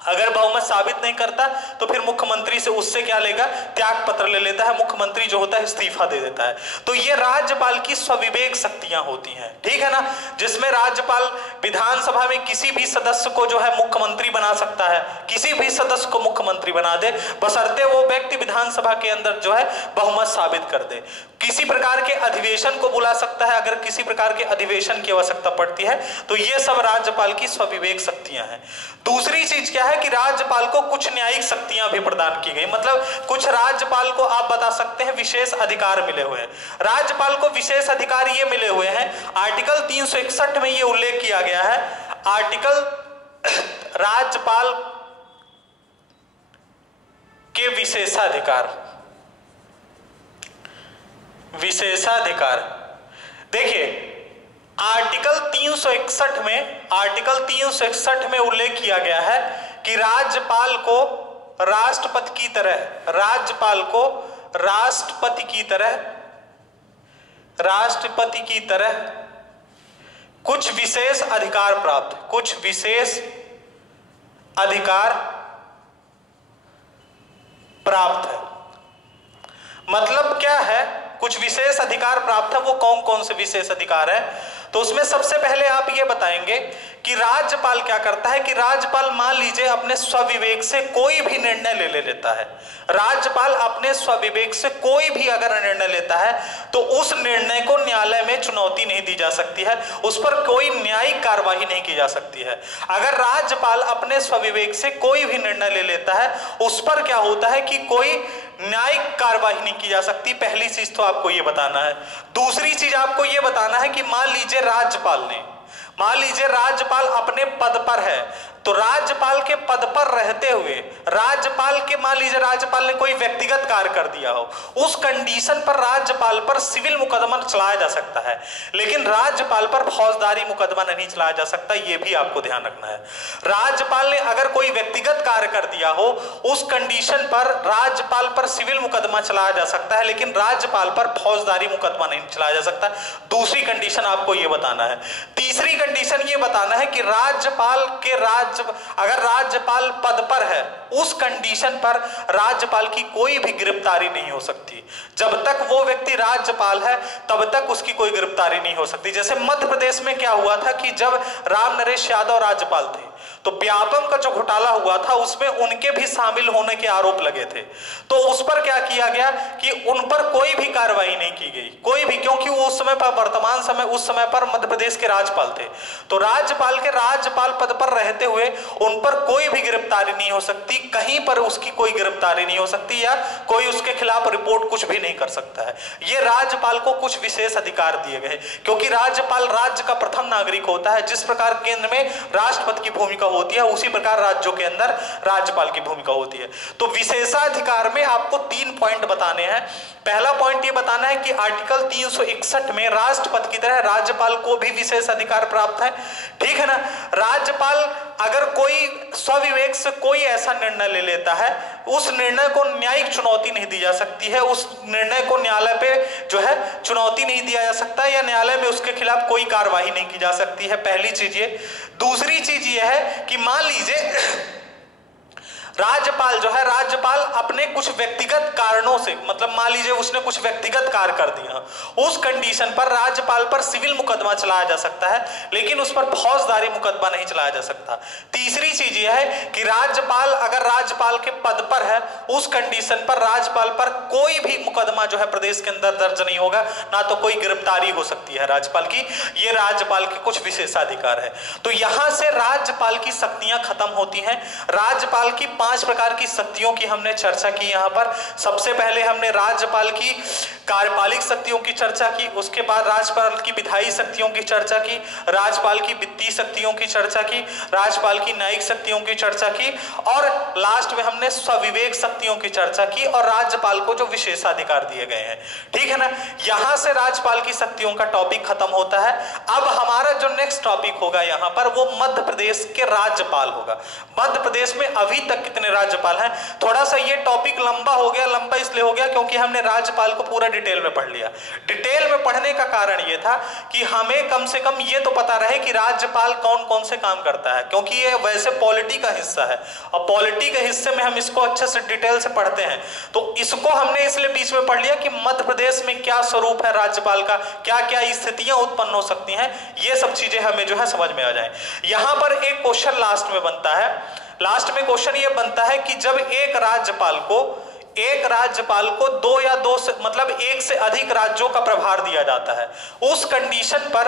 अगर बहुमत साबित नहीं करता तो फिर मुख्यमंत्री से उससे क्या लेगा, त्याग पत्र ले लेता है, मुख्यमंत्री जो होता है इस्तीफा दे देता है। तो ये राज्यपाल की स्वविवेक शक्तियां होती हैं, ठीक है ना, जिसमें राज्यपाल विधानसभा में किसी भी सदस्य को जो है मुख्यमंत्री बना सकता है, किसी भी सदस्य को मुख्यमंत्री बना दे, बशर्ते वो व्यक्ति विधानसभा के अंदर जो है बहुमत साबित कर दे। किसी प्रकार के अधिवेशन को बुला सकता है, अगर किसी प्रकार के अधिवेशन की आवश्यकता पड़ती है, तो ये सब राज्यपाल की स्वविवेक शक्तियां हैं। दूसरी चीज क्या है कि राज्यपाल को कुछ न्यायिक शक्तियां भी प्रदान की गई, मतलब कुछ राज्यपाल को आप बता सकते हैं विशेष अधिकार मिले हुए हैं। राज्यपाल को विशेष अधिकार ये मिले हुए हैं, आर्टिकल 361 में ये उल्लेख किया गया है, आर्टिकल राज्यपाल के विशेषाधिकार। देखिए आर्टिकल 361 में उल्लेख किया गया है कि राज्यपाल को राष्ट्रपति की तरह कुछ विशेष अधिकार प्राप्त है। मतलब क्या है, कुछ विशेष अधिकार प्राप्त है। वो कौन कौन से विशेष अधिकार है, तो उसमें सबसे पहले आप ये बताएंगे कि राज्यपाल क्या करता है कि राज्यपाल मान लीजिए अपने स्वविवेक से कोई भी निर्णय ले लेता है। राज्यपाल अपने स्वविवेक से कोई भी अगर निर्णय लेता है तो उस निर्णय को न्यायालय में चुनौती नहीं दी जा सकती है, उस पर कोई न्यायिक कार्यवाही नहीं की जा सकती है। अगर राज्यपाल अपने स्वविवेक से कोई भी निर्णय ले लेता है, उस पर क्या होता है कि कोई न्यायिक कार्यवाही नहीं की जा सकती। पहली चीज तो आपको ये बताना है। दूसरी चीज आपको ये बताना है कि मान लीजिए राज्यपाल अपने पद पर है, तो राज्यपाल के पद पर रहते हुए राज्यपाल के, मान लीजिए राज्यपाल ने कोई व्यक्तिगत कार्य कर दिया हो, उस कंडीशन पर राज्यपाल पर सिविल मुकदमा चलाया जा सकता है, लेकिन राज्यपाल पर फौजदारी मुकदमा नहीं चलाया जा सकता। यह भी आपको ध्यान रखना है। राज्यपाल ने अगर कोई व्यक्तिगत कार्य कर दिया हो, उस कंडीशन पर राज्यपाल पर सिविल मुकदमा चलाया जा सकता है, लेकिन राज्यपाल पर फौजदारी मुकदमा नहीं चलाया जा सकता। दूसरी कंडीशन आपको यह बताना है। तीसरी कंडीशन यह बताना है कि राज्यपाल के अगर राज्यपाल पद पर है, उस कंडीशन पर राज्यपाल की कोई भी गिरफ्तारी नहीं हो सकती। जब तक वो व्यक्ति राज्यपाल है तब तक उसकी कोई गिरफ्तारी नहीं हो सकती। जैसे मध्य प्रदेश में क्या हुआ था कि जब राम नरेश यादव राज्यपाल थे तो व्यापम का जो घोटाला हुआ था उसमें उनके भी शामिल होने के आरोप लगे थे। तो उस पर क्या किया गया कि उन पर कोई भी कार्रवाई नहीं की गई, कोई भी, क्योंकि वो उस समय पर, वर्तमान समय, उस समय पर मध्य प्रदेश के राज्यपाल थे। तो राज्यपाल के राज्यपाल पद पर रहते हुए उन पर कोई भी गिरफ्तारी नहीं हो सकती, कहीं पर उसकी कोई गिरफ्तारी नहीं हो सकती या कोई उसके खिलाफ रिपोर्ट कुछ भी नहीं कर सकता है। ये राज्यपाल को कुछ विशेष अधिकार दिए गए, क्योंकि राज्यपाल राज्य का प्रथम नागरिक होता है। जिस प्रकार केंद्र में राष्ट्रपति की भूमिका होती है, उसी प्रकार राज्यों के अंदर राज्यपाल की भूमिका होती है। तो विशेषाधिकार में आपको 3 पॉइंट बताने हैं। पहला पॉइंट ये बताना है कि आर्टिकल 361 में राष्ट्रपति की तरह राज्यपाल को भी विशेष अधिकार प्राप्त है। ठीक है ना। राज्यपाल अगर कोई स्वविवेक से कोई ऐसा निर्णय ले लेता है, उस निर्णय को न्यायिक चुनौती नहीं दी जा सकती है, उस निर्णय को न्यायालय पे जो है चुनौती नहीं दिया जा सकता या न्यायालय में उसके खिलाफ कोई कार्यवाही नहीं की जा सकती है। पहली चीज ये। दूसरी चीज ये है कि मान लीजिए राज्यपाल जो है, राज्यपाल अपने कुछ व्यक्तिगत कारणों से, मतलब मान लीजिए उसने कुछ व्यक्तिगत कार्य कर दिया, उस कंडीशन पर राज्यपाल पर सिविल मुकदमा चलाया जा सकता है, लेकिन उस पर फौजदारी मुकदमा नहीं चलाया जा सकता। तीसरी चीज यह है कि राज्यपाल अगर राज्यपाल के पद पर है, उस कंडीशन पर राज्यपाल पर कोई भी मुकदमा जो है प्रदेश के अंदर दर्ज नहीं होगा, ना तो कोई गिरफ्तारी हो सकती है राज्यपाल की। ये राज्यपाल के कुछ विशेषाधिकार है। तो यहां से राज्यपाल की शक्तियां खत्म होती हैं। राज्यपाल की 5 प्रकार की शक्तियों की हमने चर्चा की यहां पर। सबसे पहले हमने राज्यपाल की कार्यपालिक शक्तियों की चर्चा की, उसके बाद राज्यपाल की विधायी शक्तियों की चर्चा की, राज्यपाल की वित्तीय शक्तियों की चर्चा की, राज्यपाल की न्यायिक शक्तियों की चर्चा की, और लास्ट में हमने स्वविवेक शक्तियों की चर्चा की और राज्यपाल को जो विशेषाधिकार दिए गए हैं। ठीक है ना। यहां से राज्यपाल की शक्तियों का टॉपिक खत्म होता है। अब हमारा जो नेक्स्ट टॉपिक होगा यहां पर, वो मध्य प्रदेश के राज्यपाल होगा। मध्य प्रदेश में अभी तक कितने राज्यपाल हैं? थोड़ा सा ये टॉपिक लंबा हो गया। लंबा इसलिए हो गया क्योंकि हमने राज्यपाल को पूरा डिटेल में पढ़ लिया। डिटेल में पढ़ने का कारण ये था कि हमें कम से कम ये तो पता रहे कि राज्यपाल कौन कौन से काम करता है, क्योंकि ये वैसे पॉलिटी का हिस्सा है और पॉलिटी के हिस्से में हम इसको अच्छे से डिटेल से पढ़ते हैं। तो इसको हमने इसलिए बीच में पढ़ लिया कि मध्य प्रदेश में क्या स्वरूप है राज्यपाल का, क्या क्या स्थितियां उत्पन्न हो सकती हैं, ये सब चीजें हमें जो है समझ में आ जाए। यहां पर एक क्वेश्चन लास्ट में बनता है। लास्ट में क्वेश्चन ये बनता है कि जब एक राज्यपाल को 2 या 2 से मतलब 1 से अधिक राज्यों का प्रभार दिया जाता है, उस कंडीशन पर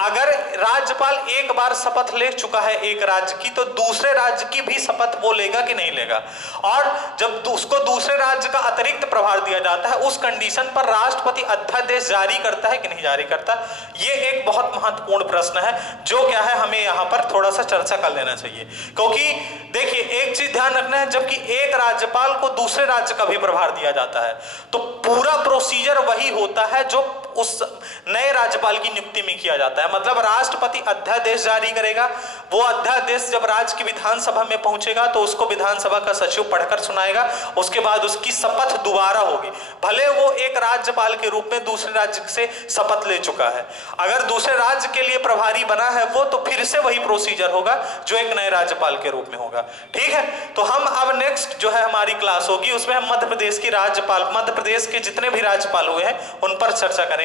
अगर राज्यपाल एक बार शपथ ले चुका है एक राज्य की, तो दूसरे राज्य की भी शपथ वो लेगा कि नहीं लेगा। और जब उसको दूसरे राज्य का अतिरिक्त प्रभार दिया जाता है, उस कंडीशन पर राष्ट्रपति अध्यादेश जारी करता है कि नहीं जारी करता। ये एक बहुत महत्वपूर्ण प्रश्न है, जो क्या है हमें यहाँ पर थोड़ा सा चर्चा कर लेना चाहिए। क्योंकि देखिए एक चीज ध्यान रखना है, जबकि एक राज्यपाल को दूसरे राज्य का भी प्रभार दिया जाता है, तो पूरा प्रोसीजर वही होता है जो उस नए राज्यपाल की नियुक्ति में किया जाता है। मतलब राष्ट्रपति अध्यादेश जारी करेगा, वो अध्यादेश जब राज्य की विधानसभा में पहुंचेगा तो उसको विधानसभा का सचिव पढ़कर सुनाएगा, उसके बाद उसकी शपथ दोबारा होगी, भले वो एक राज्यपाल के रूप में दूसरे राज्य से शपथ ले चुका है। अगर दूसरे राज्य के लिए प्रभारी बना है वो, तो फिर से वही प्रोसीजर होगा जो एक नए राज्यपाल के रूप में होगा। ठीक है। तो हम अब नेक्स्ट जो है हमारी क्लास होगी, उसमें हम मध्य प्रदेश की राज्यपाल, मध्य प्रदेश के जितने भी राज्यपाल हुए हैं उन पर चर्चा करेंगे।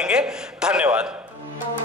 धन्यवाद।